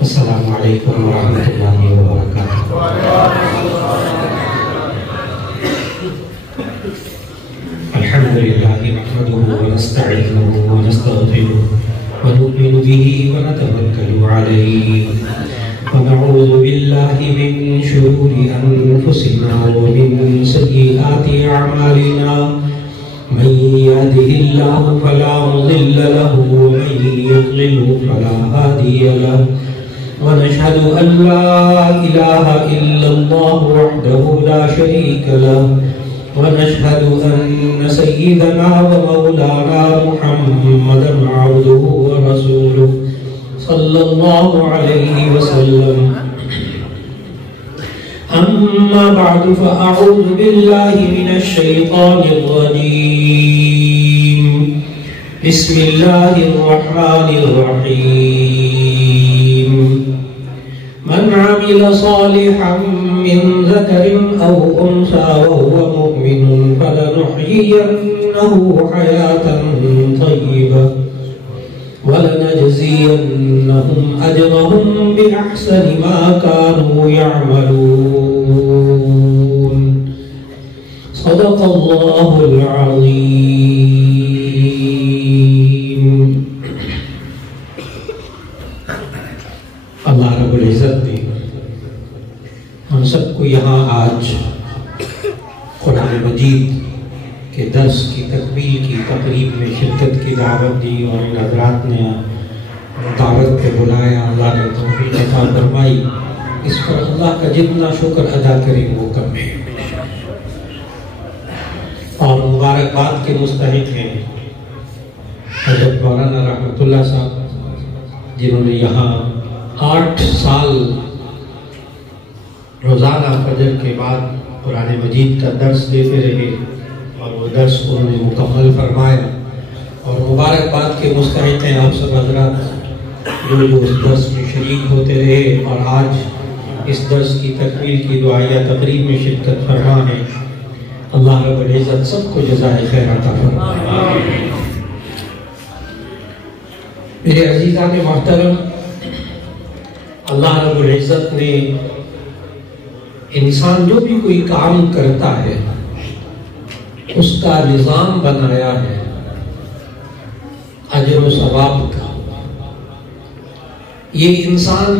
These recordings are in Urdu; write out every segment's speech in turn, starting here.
السلام علیکم ورحمۃ اللہ وبرکاتہ۔ الحمد للہ نحمده ونستعینه ونستغفره ونؤمن به ونتوکل علیہ ونعوذ باللہ من شرور انفسنا ومن سیئات اعمالنا من يهده الله فلا مضل له ومن يضلل فلا هادي له ونشهد أن لا إله إلا الله وحده لا شريك له ونشهد أن سيدنا ومولانا محمدا عبده ورسوله صلى الله عليه وسلم. أما بعد فأعوذ بالله من الشيطان الرجيم. بسم الله الرحمن الرحيم. من عمل صالحا من ذكر أو أنثى وهو مؤمن فلنحيينه حياة طيبة ولنجزينهم أجرهم بأحسن ما كانوا يعملون. صدق الله العظيم. اللہ رب العزت نے ہم سب کو یہاں آج قرآن مجید کے درس کی تکمیل کی تقریب میں شرکت کی دعوت دی اور ان حضرات نے دعوت پہ بلایا. اللہ نے توفیق عطا فرمائی. اس پر اللہ کا جتنا شکر ادا کریں وہ کم ہے. اور مبارکباد کے مستحق ہیں حضرت مولانا رحمۃ اللہ صاحب، جنہوں نے یہاں 8 سال روزانہ فجر کے بعد قرآن مجید کا درس دیتے رہے اور وہ درس انہوں نے مکمل فرمایا. اور مبارکباد کے مستحق ہیں آپ سب حضرات جو اس درس میں شریک ہوتے رہے اور آج اس درس کی تکمیل کی دعائیہ تقریب میں شرکت فرما ہے. اللہ رب العزت سب کو جزائے خیر عطا فرمائے. میرے عزیزان محترم، اللہ رب العزت نے انسان جو بھی کوئی کام کرتا ہے اس کا نظام بنایا ہے اجر و ثواب کا. یہ انسان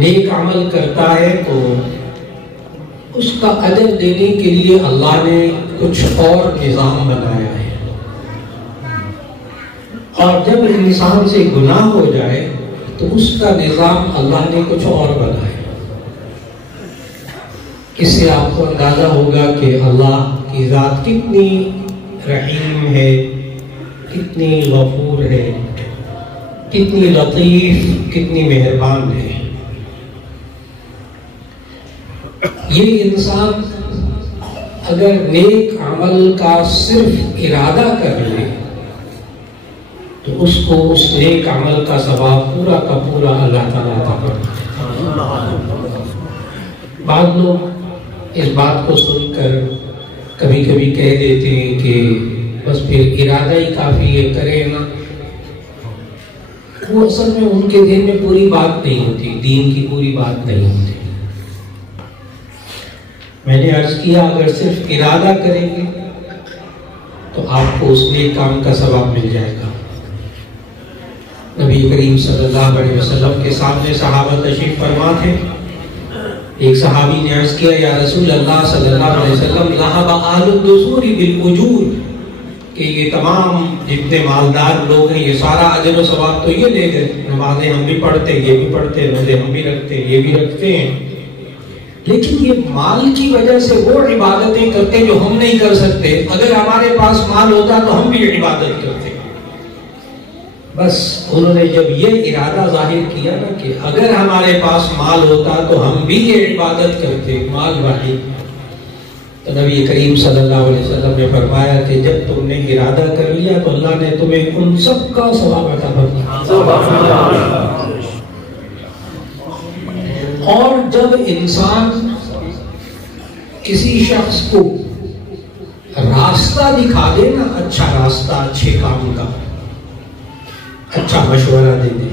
نیک عمل کرتا ہے تو اس کا اجر دینے کے لیے اللہ نے کچھ اور نظام بنایا ہے، اور جب انسان سے گناہ ہو جائے تو اس کا نظام اللہ نے کچھ اور بنایا. اس سے آپ کو اندازہ ہوگا کہ اللہ کی ذات کتنی رحیم ہے، کتنی غفور ہے، کتنی لطیف، کتنی مہربان ہے. یہ انسان اگر نیک عمل کا صرف ارادہ کر لے تو اس کو اس نیک عمل کا ثواب پورا کا پورا اللہ تعالیٰ عطا کرتا ہے. بعض لوگ اس بات کو سن کر کبھی کبھی کہہ دیتے ہیں کہ بس پھر ارادہ ہی کافی ہے، کرے نا. وہ اصل میں ان کے دل میں پوری بات نہیں ہوتی، دین کی پوری بات نہیں ہوتی. میں نے عرض کیا اگر صرف ارادہ کریں گے تو آپ کو اس نیک کام کا ثواب مل جائے گا. نبی کریم صلی اللہ علیہ وسلم کے سامنے صحابہ تشریف فرما تھے. ایک صحابی نے عرض کیا یا رسول اللہ صلی اللہ علیہ وسلم ذهب اهل الدثور بالاجور، کہ یہ تمام جتنے مالدار لوگ ہیں یہ سارا اجر و ثواب تو یہ لے گئے، نمازیں ہم بھی پڑھتے، یہ بھی پڑھتے، روزے ہم بھی رکھتے، یہ بھی رکھتے ہیں، لیکن یہ مال کی وجہ سے وہ عبادتیں کرتے جو ہم نہیں کر سکتے. اگر ہمارے پاس مال ہوتا تو ہم بھی عبادت کرتے. بس انہوں نے جب یہ ارادہ ظاہر کیا نا کہ اگر ہمارے پاس مال ہوتا تو ہم بھی یہ عبادت کرتے، مال واحد، تو نبی کریم صلی اللہ علیہ وسلم نے فرمایا کہ جب تم نے ارادہ کر لیا تو اللہ نے تمہیں ان سب کا ثواب عطا فرمایا. اور جب انسان کسی شخص کو راستہ دکھا دے نا، اچھا راستہ اچھے کام کا، اچھا مشورہ دے دے،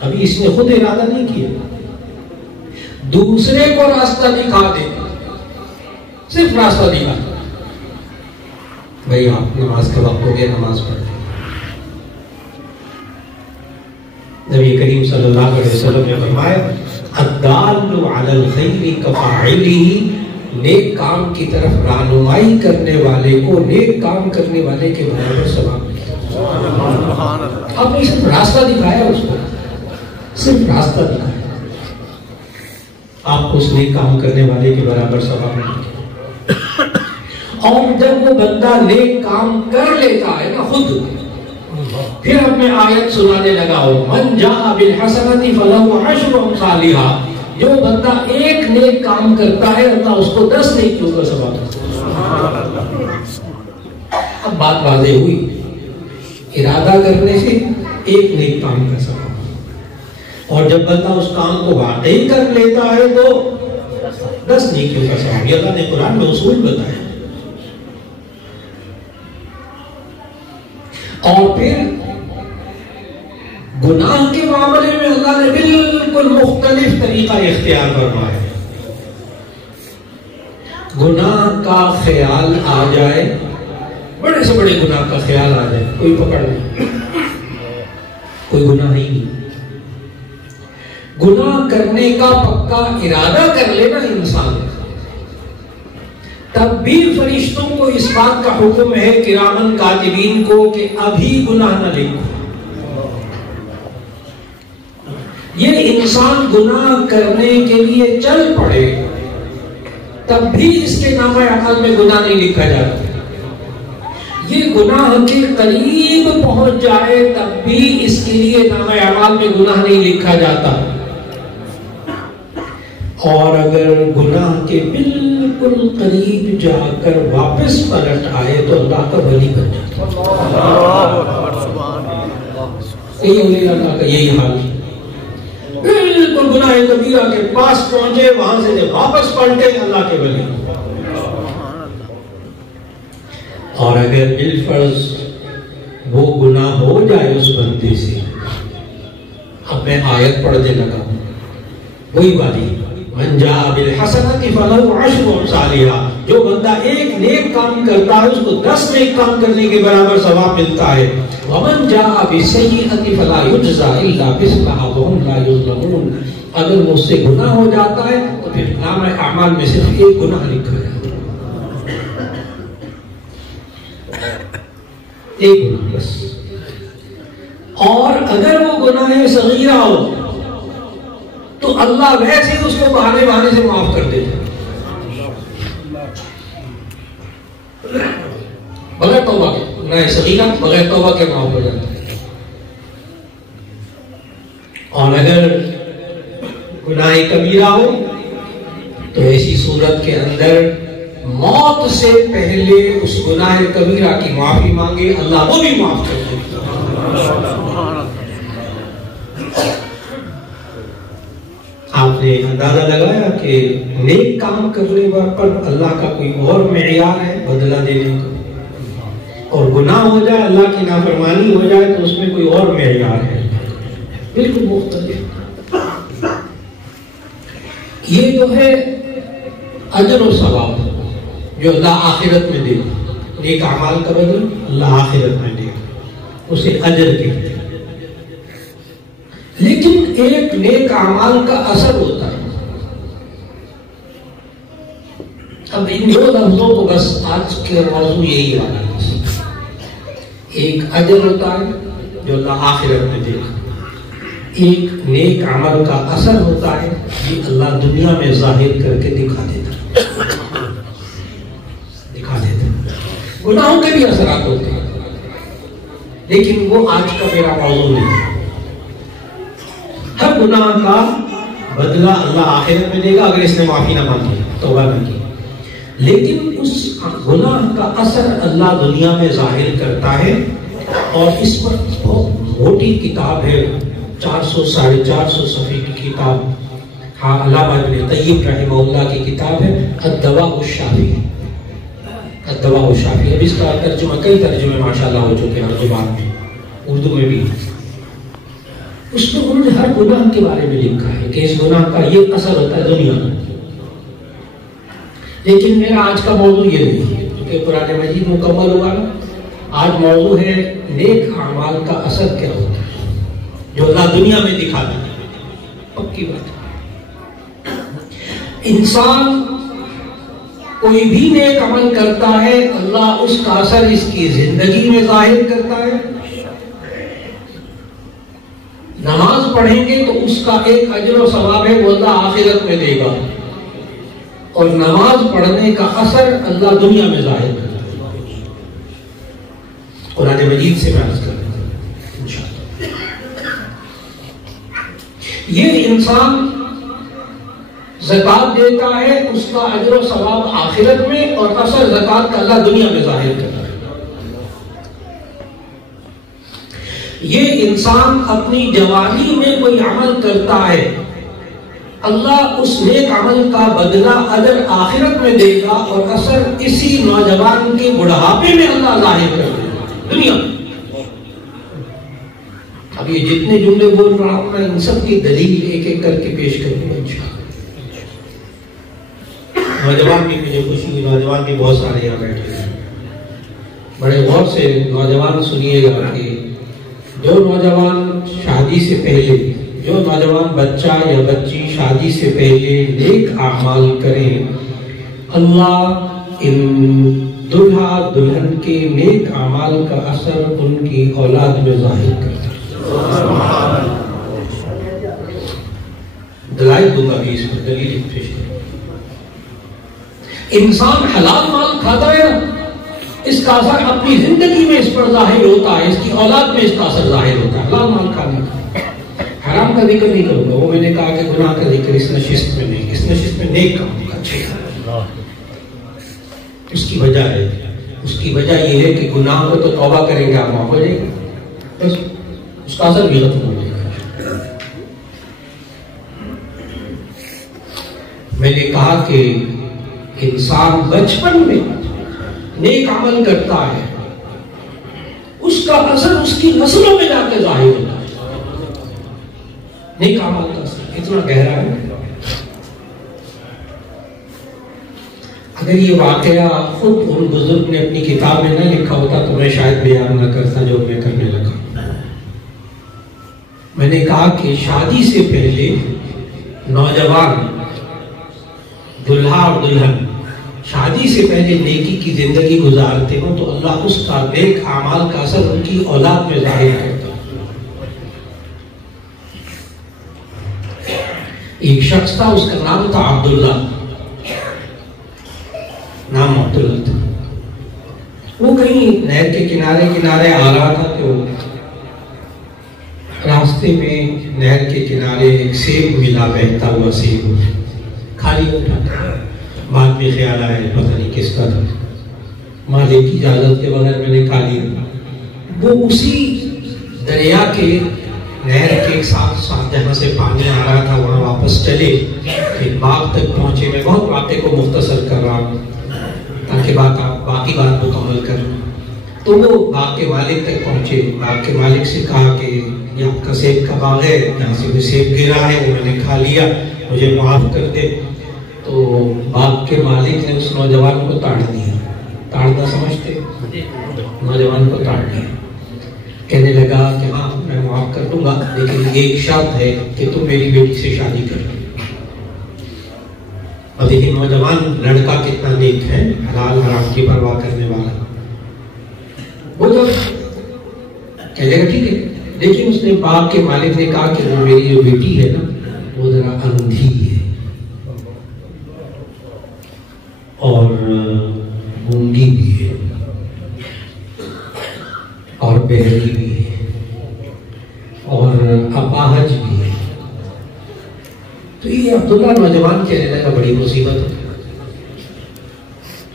ابھی اس نے خود ارادہ نہیں کیا، دوسرے کو راستہ دکھا دے، صرف راستہ دکھا دے، بھائی آپ نماز کا وقت ہو گیا، نماز پڑھ لیں۔ نبی کریم صلی اللہ علیہ وسلم نے فرمایا الدال علی الخیر کفاعلہ، نیک کام کی طرف رہنمائی کرنے والے کو نیک کام کرنے والے کے برابر ثواب ملتا ہے۔ آپ نے صرف راستہ دکھایا، اس کو صرف راستہ دکھایا، آپ کو اس نیک کام کرنے والے کے برابر ثواب ملتا ہے۔ اور جب وہ بندہ نیک کام کر لیتا ہے نا خود، پھر اپنے آیت سنانے لگا ہو من جاء بالحسنۃ فلہ عشر امثالھا، جو بندہ ایک نیک کام کرتا ہے اللہ اس کو 10 نیکیوں کا ثواب دیتا ہے۔ اب بات واضح ہوئی، ارادہ کرنے سے ایک نیک کام کا ثواب، اور جب بندہ اس کام کو واقعی کر لیتا ہے تو 10 نیکیوں کا ثواب۔ یہ اللہ نے قرآن میں اصول بتایا۔ اور پھر گناہ کے معاملے میں اللہ نے بالکل مختلف طریقہ اختیار فرمایا۔ گناہ کا خیال آ جائے، بڑے سے بڑے گناہ کا خیال آ جائے، کوئی پکڑ نہیں، کوئی گناہ ہی نہیں، گناہ کرنے کا پکا ارادہ کر لینا انسان، تب بھی فرشتوں کو اس بات کا حکم ہے کرامن کاتبین کو کہ ابھی گناہ نہ لکھو۔ یہ انسان گناہ کرنے کے لیے چل پڑے تب بھی اس کے نامہ اعمال میں گناہ نہیں لکھا جاتا، یہ گناہ کے قریب پہنچ جائے تب بھی اس کے لیے نامہ اعمال میں گناہ نہیں لکھا جاتا، اور اگر گناہ کے بالکل قریب جا کر واپس پلٹ آئے تو اللہ کا ولی بن جاتا۔ اللہ کا یہی حال ہے، بالکل گناہ کبیرہ کے پاس پہنچے، وہاں سے واپس پلٹے، اللہ کے ولی۔ اور اگر بالفرض وہ گناہ ہو جائے اس بندے سے، اب میں آیت پڑھنے لگا ہوں، وہی والی من جاء بالحسنۃ فلہ عشر امثالھا، جو بندہ ایک نیک کام کرتا ہے اس کو 10 نیک کام کرنے کے برابر ثواب ملتا ہے۔ ومن جاء بالسیئۃ فلا یجزی الا مثلھا وهم لا یظلمون، اگر مجھ سے گناہ ہو جاتا ہے تو پھر نامہ اعمال میں صرف ایک گناہ لکھا ہے، ایک گناہ بس، اور اگر وہ گناہ صغیرہ ہو تو اللہ ویسے ہی اس کو بہانے بہانے سے معاف کر دیتا ہے، بغیر توبہ کے، گناہ صغیرہ بغیر توبہ کے معاف ہو جاتا ہے۔ اور اگر گناہ کبیرہ ہو تو ایسی صورت کے اندر موت سے پہلے اس گناہ کبیرہ کی معافی مانگے، اللہ وہ بھی معاف کر دیتا۔ آپ نے اندازہ لگایا کہ نیک کام کرنے پر اللہ کا کوئی اور معیار ہے بدلہ دینے کا، اور گناہ ہو جائے، اللہ کی نافرمانی ہو جائے تو اس میں کوئی اور معیار ہے، بالکل مختلف۔ یہ جو ہے اجر و ثواب جو اللہ آخرت میں دے گا، نیک اعمال کا بدل اللہ آخرت میں دے گا، اسے اجر کہتے ہیں۔ لیکن ایک نیک اعمال کا اثر ہوتا ہے۔ اب ان دو لفظوں کو بس آج کے موضوع یہی والا ہے، ایک اجر ہوتا ہے جو اللہ آخرت میں دے گا، ایک نیک عمل کا اثر ہوتا ہے جو اللہ دنیا میں ظاہر کر کے دکھا دیتا، گناہوں کے بھی اثرات ہوتے ہیں، لیکن وہ آج کا میرا موضوع نہیں ہے۔ ہر گناہ کا بدلہ اللہ آخرت میں دے گا اگر اس نے معافی نہ مانگی، توبہ نہ کی، لیکن اس گناہ کا اثر اللہ دنیا میں ظاہر کرتا ہے، اور اس پر بہت موٹی کتاب ہے، 400 450 صفحے کی کتاب ہاں علامہ ابن طیب رحمہ اللہ کی کتاب ہے الدواء الشافی، الدواء الشافی. اب اس کا ترجمہ کئی ترجمے ماشاءاللہ ہو چکے ہیں ہر زبان میں، اردو میں بھی. اس میں انہوں نے ہر گناہ کے بارے میں لکھا ہے کہ اس گناہ کا یہ اثر ہوتا ہے دنیا میں. لیکن میرا آج کا موضوع یہ نہیں ہے کیونکہ قرآن مجید مکمل ہوا نا. آج موضوع ہے نیک اعمال کا اثر کیا ہوتا ہے جو اللہ دنیا میں دکھاتا ہے. پکی بات ہے، انسان کوئی بھی نیک عمل کرتا ہے اللہ اس کا اثر اس کی زندگی میں ظاہر کرتا ہے. نماز پڑھیں گے تو اس کا ایک اجر و ثواب ہے وہ اللہ آخرت میں دے گا، اور نماز پڑھنے کا اثر اللہ دنیا میں ظاہر کرتا ہے. قرآن مجید سے میں عرض کر رہا ہوں انشاءاللہ. یہ انسان زکوٰۃ دیتا ہے، اس کا اجر و ثواب آخرت میں، اور اثر زکوٰۃ کا اللہ دنیا میں ظاہر کرتا ہے. یہ انسان اپنی جوانی میں کوئی عمل کرتا ہے، اللہ اس نیک عمل کا بدلہ اجر آخرت میں دے گا، اور اثر اسی نوجوان کے بڑھاپے میں اللہ ظاہر کر دے گا دنیا میں. اب یہ جتنے جملے بول رہا ہوں میں ان سب کی دلیل ایک ایک کر کے پیش کروں گا انشاءاللہ. نوجوان بھی مجھے خوشی ہوئی، نوجوان بھی بہت سارے یہاں بیٹھے ہیں. بڑے غور سے نوجوان سنیے گا کہ جو نوجوان شادی سے پہلے، جو نوجوان بچہ یا بچی شادی سے پہلے نیک اعمال کریں، اللہ ان دلہا دلہن کے نیک اعمال کا اثر ان کی اولاد میں ظاہر کرتا ہے. دلائل دوں گا بھی اس پر، دلیل پیش کروں. انسان حلال مال کھاتا ہے، اس کا اثر اپنی زندگی میں اس پر ظاہر ہوتا ہے، اس کی اولاد میں اس کا اثر ظاہر ہوتا ہے. حلال مال کھانے کا، حرام کا ذکر نہیں کروں گا، وہ میں نے کہا کہ گناہ کا ذکر اس نشست میں نہیں، اس نشست میں نیک کام کا اچھے کا. اس کی وجہ ہے، اس کی وجہ یہ ہے کہ گناہ کو تو توبہ کریں گے آپ معاف ہو جائے گا، بس اس کا اثر بھی ختم ہو جائے گا. میں نے کہا کہ انسان بچپن میں نیک عمل کرتا ہے، اس کا اثر اس کی نسلوں میں جا کے ظاہر ہوتا ہے. نیک عمل کا اثر کتنا گہرا ہے. اگر یہ واقعہ خود ان بزرگ نے اپنی کتاب میں نہ لکھا ہوتا تو میں شاید بیان نہ کرتا جو میں کرنے لگا. میں نے کہا کہ شادی سے پہلے نوجوان دلہا اور دلہن شادی سے پہلے نیکی کی زندگی گزارتے ہوں تو اللہ اس کا نیک اعمال کا اثر ان کی اولاد میں ظاہر کرتا ہے. ایک شخص تھا، اس کا نام تھا عبداللہ، نام عبداللہ تھا. وہ کہیں نہر کے کنارے آ رہا تھا تو راستے میں نہر کے کنارے ایک سیب ملا، بہتا ہوا سیب، خالی اٹھا تھا. بعد میں خیال آیا پتہ نہیں کس کا تھا، مالک کی اجازت کے بغیر میں نے کھا لیا. وہ اسی دریا کے نہر کے ساتھ ساتھ جہاں سے پانی آ رہا تھا وہاں واپس چلے. ایک باغ تک پہنچے. میں بہت واقعے کو مختصر کر رہا ہوں تاکہ باقی بات مکمل کر. تو وہ باغ کے مالک تک پہنچے. باغ کے مالک سے کہا کہ یہ آپ کا سیب کا باغ ہے، یہاں سے سیب گرا ہے، وہ میں نے کھا لیا، مجھے معاف کر دے. تو باغ کے مالک نے اس نوجوان کو تاڑ دیا. تاڑنا سمجھتے؟ نوجوان کو تاڑ دیا. کہنے لگا کہ ہاں میں معاف کر دوں گا لیکن ایک شرط ہے کہ تم میری بیٹی سے شادی کر. اور دیکھیں نوجوان لڑکا کتنا نیک ہے، حلال حرام کی پرواہ کرنے والا. وہ تو کہنے لگا ٹھیک ہے، لیکن اس نے باغ کے مالک نے کہا کہ وہ میری جو بیٹی ہے نا وہ ذرا اندھی ہے اور گونگی بھی ہے اور بہری بھی ہے اور اپاہج بھی ہے. تو یہ عبداللہ نوجوان کہنے لگا بڑی مصیبت ہے،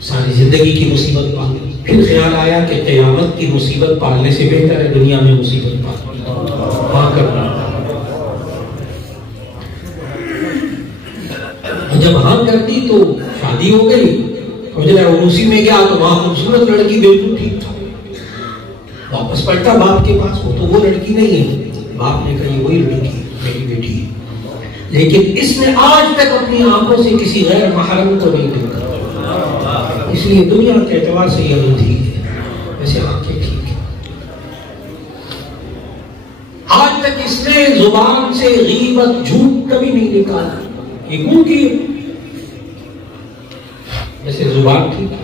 ساری زندگی کی مصیبت پال. پھر خیال آیا کہ قیامت کی مصیبت پالنے سے بہتر ہے دنیا میں مصیبت پال. جب ہاں کرتی تو شادی ہو گئی، حجرہ عروسی میں گیا تو وہاں خوبصورت لڑکی بالکل ٹھیک تھا، واپس پلٹا باپ کے پاس، وہ لڑکی نہیں ہے، باپ نے کہا وہی لڑکی میری بیٹی ہے، لیکن اس نے آج تک اپنی آنکھوں سے کسی غیر محرم کو نہیں دیکھا، اس لیے دنیا کے اعتبار سے یہ اندھی ہے، ویسے آنکھیں ٹھیک ہے۔ آج تک اس نے زبان سے غیبت جھوٹ کبھی نہیں نکالا، یہ گم کی ویسے زبان ٹھیک ہے۔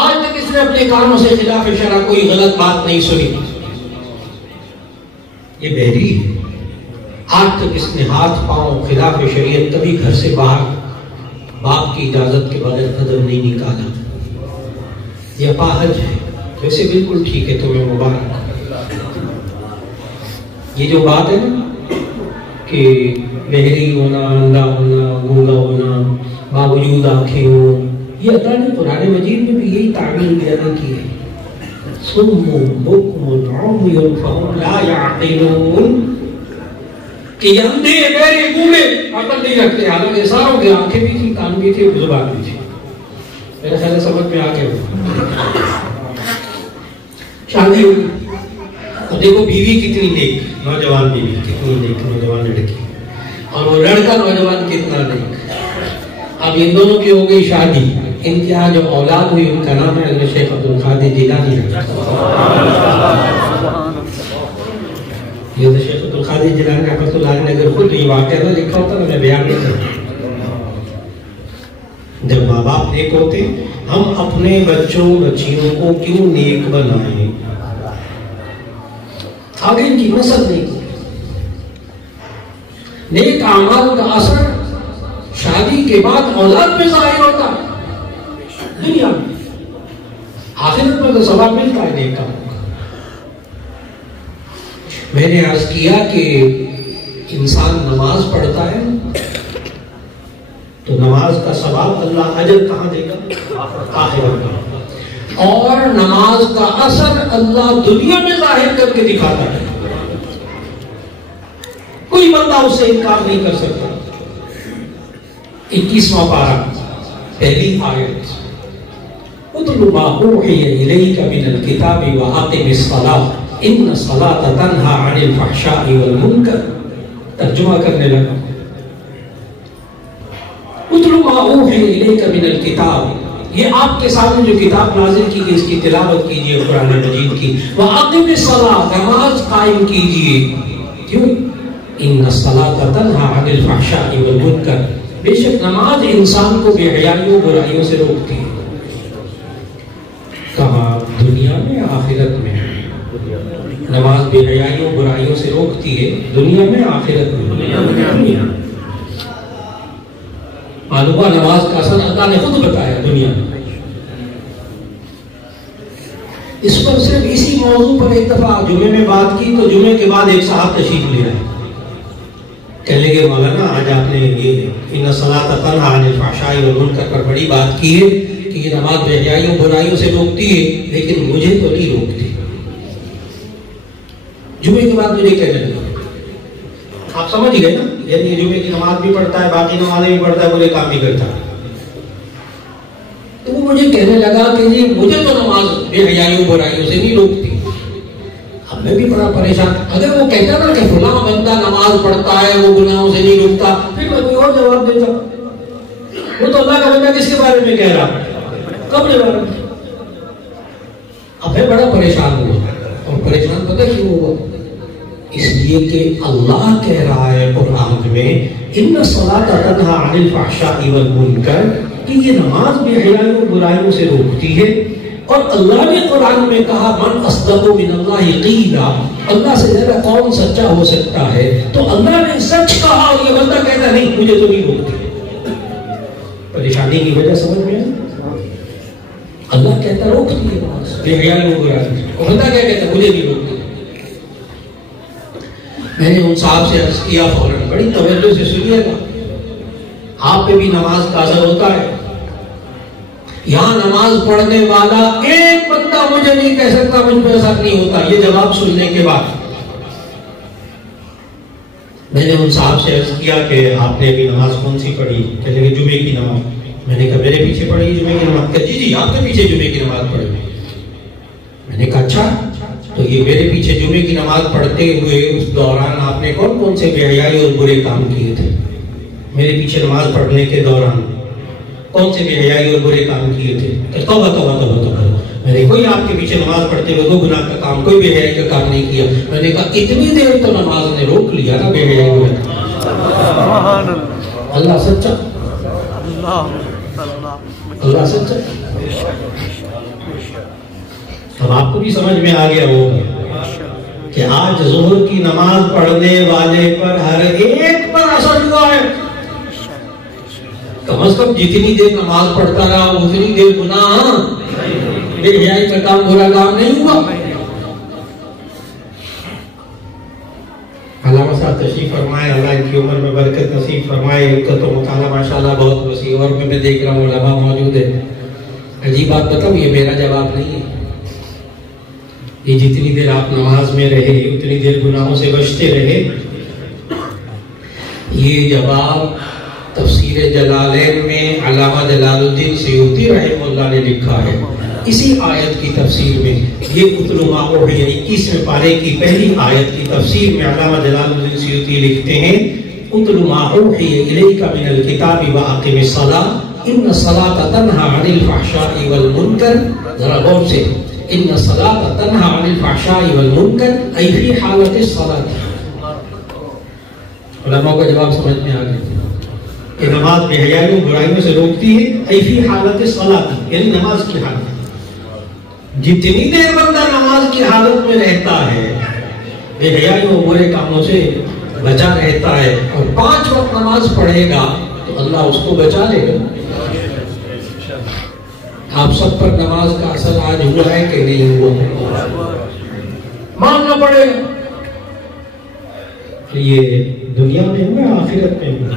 آج تک اس نے اپنے کانوں سے خلاف شرع کوئی غلط بات نہیں سنی، یہ بہری ہے۔ آج تک اس نے ہاتھ پاؤں خلاف شریعت کبھی گھر سے باہر باپ کی اجازت کے بغیر قدم نہیں نکالا، یہ اپاہج ہے، ویسے بالکل ٹھیک ہے، تمہیں مبارک۔ یہ جو بات ہے نا کہ بہری ہونا، اندھا ہونا، گونگا ہونا، باوجود آنکھیں ہوں، یہ اللہ نے قرآن مجید میں بھی یہی تعبیر بیان کی ہے، صم بکم عمی فہم لا یعقلون، کہ یہ اندھے بہرے گونگے عقل نہیں رکھتے، حالانکہ ساروں کی آنکھیں بھی تھی، کان بھی تھے، زبان بھی تھی۔ میرے خیال سمجھ میں آ گیا۔ شادی ہوئی، اب دیکھو بیوی کتنی نیک، نوجوان بیوی کتنی نیک، نوجوان لڑکی، اور وہ لڑکا نوجوان کتنا نیک۔ اب ان دونوں کی ہو گئی شادی، ان کے یہاں جو اولاد ہوئی ان کا نام ہے حضرت شیخ عبدالقادر جیلانی یہ حضرت شیخ عبدالقادر جیلانی رحمۃ اللہ علیہ نے اگر خود یہ واقعہ نہ لکھا ہوتا نا میں بیان نہیں کرتا۔ جب ماں باپ نیک ہوتے، ہم اپنے بچوں بچیوں کو کیوں نیک بنائیں، آگے ان کی نسل نہیں ہوتی۔ نیک اعمال کا اثر شادی کے بعد اولاد میں ظاہر ہوتا ہے، دنیا میں، آخرت میں تو ثواب ملتا ہے نیک کاموں کا۔ میں نے عرض کیا کہ انسان نماز پڑھتا ہے تو نماز کا ثواب اللہ اجر کہاں دے گا؟ آخرت میں، اور نماز کا اثر اللہ دنیا میں ظاہر کر کے دکھاتا ہے، کوئی بندہ اس سے انکار نہیں کر سکتا۔ 21واں پارہ پہلی آیت، اتل ما اوحی الیک من الکتاب واقم الصلاۃ ان الصلاۃ تنہی عن الفحشاء والمنکر۔ ترجمہ کرنے لگا، اتل ما اوحی الیک من الکتاب، یہ آپ کے سامنے جو کتاب نازل کی گئی اس کی تلاوت کیجئے قرآن مجید کی، واقم الصلاۃ، نماز قائم کیجئے، کیوں؟ ان الصلاۃ تنہی عن الفحشاء والمنکر، بے شک نماز انسان کو بے حیائیوں برائیوں سے روکتی ہے۔ کہاں؟ دنیا میں، آخرت میں۔ نماز بے حیائیوں برائیوں سے روکتی ہے، دنیا میں، آخرت میں۔ دنیا معلوم ہوا نماز کا اثر اللہ نے خود بتایا دنیا میں۔ اس پر صرف اسی موضوع پر ایک دفعہ جمعے میں بات کی تو جمعے کے بعد ایک صاحب تشریف لے آئے، کہنے لگے مولانا آج آپ نے یہ ان الصلاۃ تنہی عن الفحشاء والمنکر پر بڑی بات کی ہے کہ یہ نماز بے حیائیوں برائیوں سے روکتی ہے، لیکن مجھے تو نہیں روکتی۔ جمعے کے بعد مجھے کہنے لگا، آپ سمجھ گئے نا، یعنی یہ جمعے کی نماز بھی پڑھتا ہے، باقی نمازیں بھی پڑھتا ہے، برے کام بھی کرتا ہے۔ تو وہ مجھے کہنے لگا کہ یہ مجھے تو نماز بے حیائیوں برائیوں سے نہیں روکتی۔ اب میں بھی بڑا پریشان، اگر وہ کہتا نا کہ فلاں بندہ نماز پڑھتا ہے وہ گناہوں سے نہیں روکتا، پھر میں کوئی اور جواب دیتا، وہ تو اللہ کا بندہ کس کے بارے میں کہہ رہا، کب جواب؟ اب میں بڑا پریشان ہوا، اور پریشان پتہ کیوں ہوا؟ اس لیے کہ اللہ کہہ رہا ہے قرآن میں ان الصلاۃ تنہی عن الفحشاء والمنکر، کہ یہ نماز بے حیائیوں برائیوں سے روکتی ہے، اور اللہ نے قرآن میں کہا من اصدق من اللہ قیلا، اللہ سے زیادہ کون سچا ہو سکتا ہے؟ تو اللہ نے سچ کہا اور یہ بندہ کہتا نہیں مجھے تو نہیں روکتی۔ پریشانی کی وجہ سمجھ میں ہے؟ اللہ کہتا روکتی ہے نماز بے حیائیوں برائیوں، اور بندہ کیا کہتا مجھے نہیں روکتی۔ میں نے ان صاحب سے عرض کیا، فوراً بڑی توجہ سے سنیے گا، آپ پہ بھی نماز کا اثر ہوتا ہے، یہاں نماز پڑھنے والا ایک بندہ مجھے نہیں کہہ سکتا مجھ پہ اثر نہیں ہوتا۔ یہ جواب سننے کے بعد میں نے ان صاحب سے عرض کیا کہ آپ نے ابھی نماز کون سی پڑھی؟ کہنے لگے جمعے کی نماز۔ میں نے کہا میرے پیچھے پڑھی جمعے کی نماز؟ کہ جی آپ کے پیچھے جمعے کی نماز پڑھی۔ میں نے کہا اچھا، تو یہ میرے پیچھے جمعے کی نماز پڑھتے ہوئے اس دوران آپ نے کون کون سے بے حیائی اور برے کام کیے تھے؟ میرے پیچھے نماز پڑھنے کے دوران کون سے بے حیائی اور برے کام کیے تھے؟ کہ توبہ توبہ توبہ توبہ، میں نے کوئی آپ کے پیچھے نماز پڑھتے ہوئے کوئی گناہ کا کام، کوئی بے حیائی کا کام نہیں کیا۔ میں نے کہا اتنی دیر تو نماز نے روک لیا نا بے حیائی کو۔ اللہ سچا، اللہ سچا۔ اب آپ کو بھی سمجھ میں آ گیا ہوگا کہ آج ظہر کی نماز پڑھنے والے پر ہر ایک پر اثر ہوا ہے۔ کم از کم جتنی دیر نماز پڑھتا رہا اتنی دیر گناہ بے حیائی کا کام، برا کام نہیں ہوا۔ علامہ صاحب تشریف فرمائے، اللہ ان کی عمر میں برکت نصیب فرمائے۔ ان کا تو مطالعہ ماشاءاللہ بہت وسیع، اور میں دیکھ رہا ہوں علماء موجود ہے۔ عجیب بات بتاؤں، یہ میرا جواب نہیں ہے، یہ جتنی دیر آپ نماز میں رہے اتنی دیر گناہوں سے بچتے رہے، یہ جواب تفسیر جلالین میں علامہ جلال الدین سیوطی رحمہ اللہ نے لکھا ہے۔ اسی آیت کی تفسیر میں یہ اتل ما اوحی، یعنی 21ویں پارے کی پہلی آیت کی تفسیر میں علامہ جلال الدین سیوطی لکھتے ہیں اتل ما اوحی الیک من الکتاب واقم الصلاۃ ان الصلاۃ تنہی عن الفحشاء والمنکر۔ ذرا غور سے، ان الصلاۃ تنہی عن الفحشاء والمنکر ای فی حالت الصلاۃ۔ علماء کا جواب سمجھ میں آ گیا کہ نماز بے حیائی و برائیوں سے روکتی ہے، ای فی حالت الصلاۃ، یعنی نماز کی حالت۔ جتنی دیر بندہ نماز کی حالت میں رہتا ہے بے حیائی و برے کاموں سے بچا رہتا ہے، اور 5 وقت نماز پڑھے گا تو اللہ اس کو بچا لے گا۔ آپ سب پر نماز کا اثر آج ہوا ہے کہ نہیں ہوا؟ ماننا پڑے گا۔ یہ دنیا میں ہوا، آخرت میں ہوا؟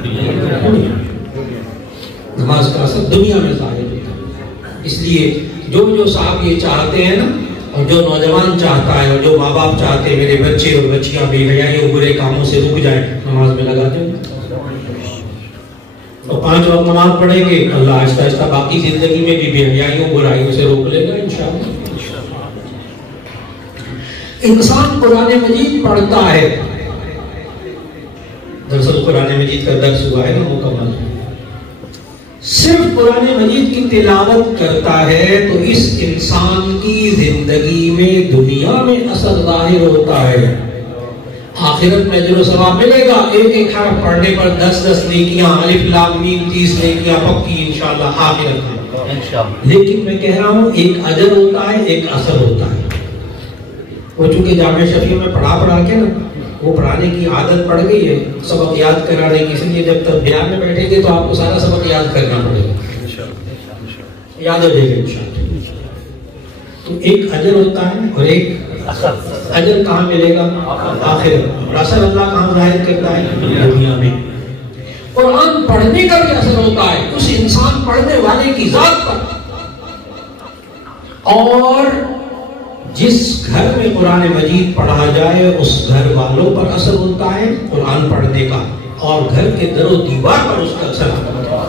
نماز کا اثر دنیا میں ظاہر ہوتا ہے۔ اس لیے جو صاحب یہ چاہتے ہیں نا، اور جو نوجوان چاہتا ہے اور جو ماں باپ چاہتے ہیں میرے بچے اور بچیاں بے حیائی اور برے کاموں سے رک جائیں، نماز میں لگا دیں تو 5 وقت نماز پڑھیں گے، اللہ آہستہ آہستہ باقی زندگی میں بھی بے حیائیوں برائیوں سے روک لے گا انشاءاللہ۔ انسان قرآن مجید پڑھتا ہے، دراصل قرآن مجید کا درس ہوا ہے نا مکمل، صرف قرآن مجید کی تلاوت کرتا ہے تو اس انسان کی زندگی میں دنیا میں اثر ظاہر ہوتا ہے، آخرت میں اجر و ثواب ملے گا۔ ایک حرف پڑھنے پر 10 نیکیاں، الف لام میم 30 نیکیاں پکی انشاءاللہ آخرت میں۔ لیکن میں کہہ رہا ہوں ایک اجر ہوتا ہے، ایک اثر ہوتا ہے۔ وہ چونکہ جامعہ شفیع میں پڑھا کے نا وہ پڑھانے کی عادت پڑ گئی ہے، سبق یاد کرانے کی، اس لیے جب تک بیان میں بیٹھیں گے تو آپ کو سارا سبق یاد کرنا پڑے گا، یاد ہو جائے گا انشاءاللہ۔ تو ایک اجر ہوتا ہے اور ایک اجر کہاں ملے گا؟ آخرت۔ اور اثر اللہ کہاں ظاہر کرتا ہے؟ دنیا میں۔ قرآن پڑھنے کا بھی اثر ہوتا ہے اس انسان پڑھنے والے کی ذات پر، اور جس گھر میں قرآن مجید پڑھا جائے اس گھر والوں پر اثر ہوتا ہے قرآن پڑھنے کا، اور گھر کے در و دیوار پر اس کا اثر ہوتا ہے۔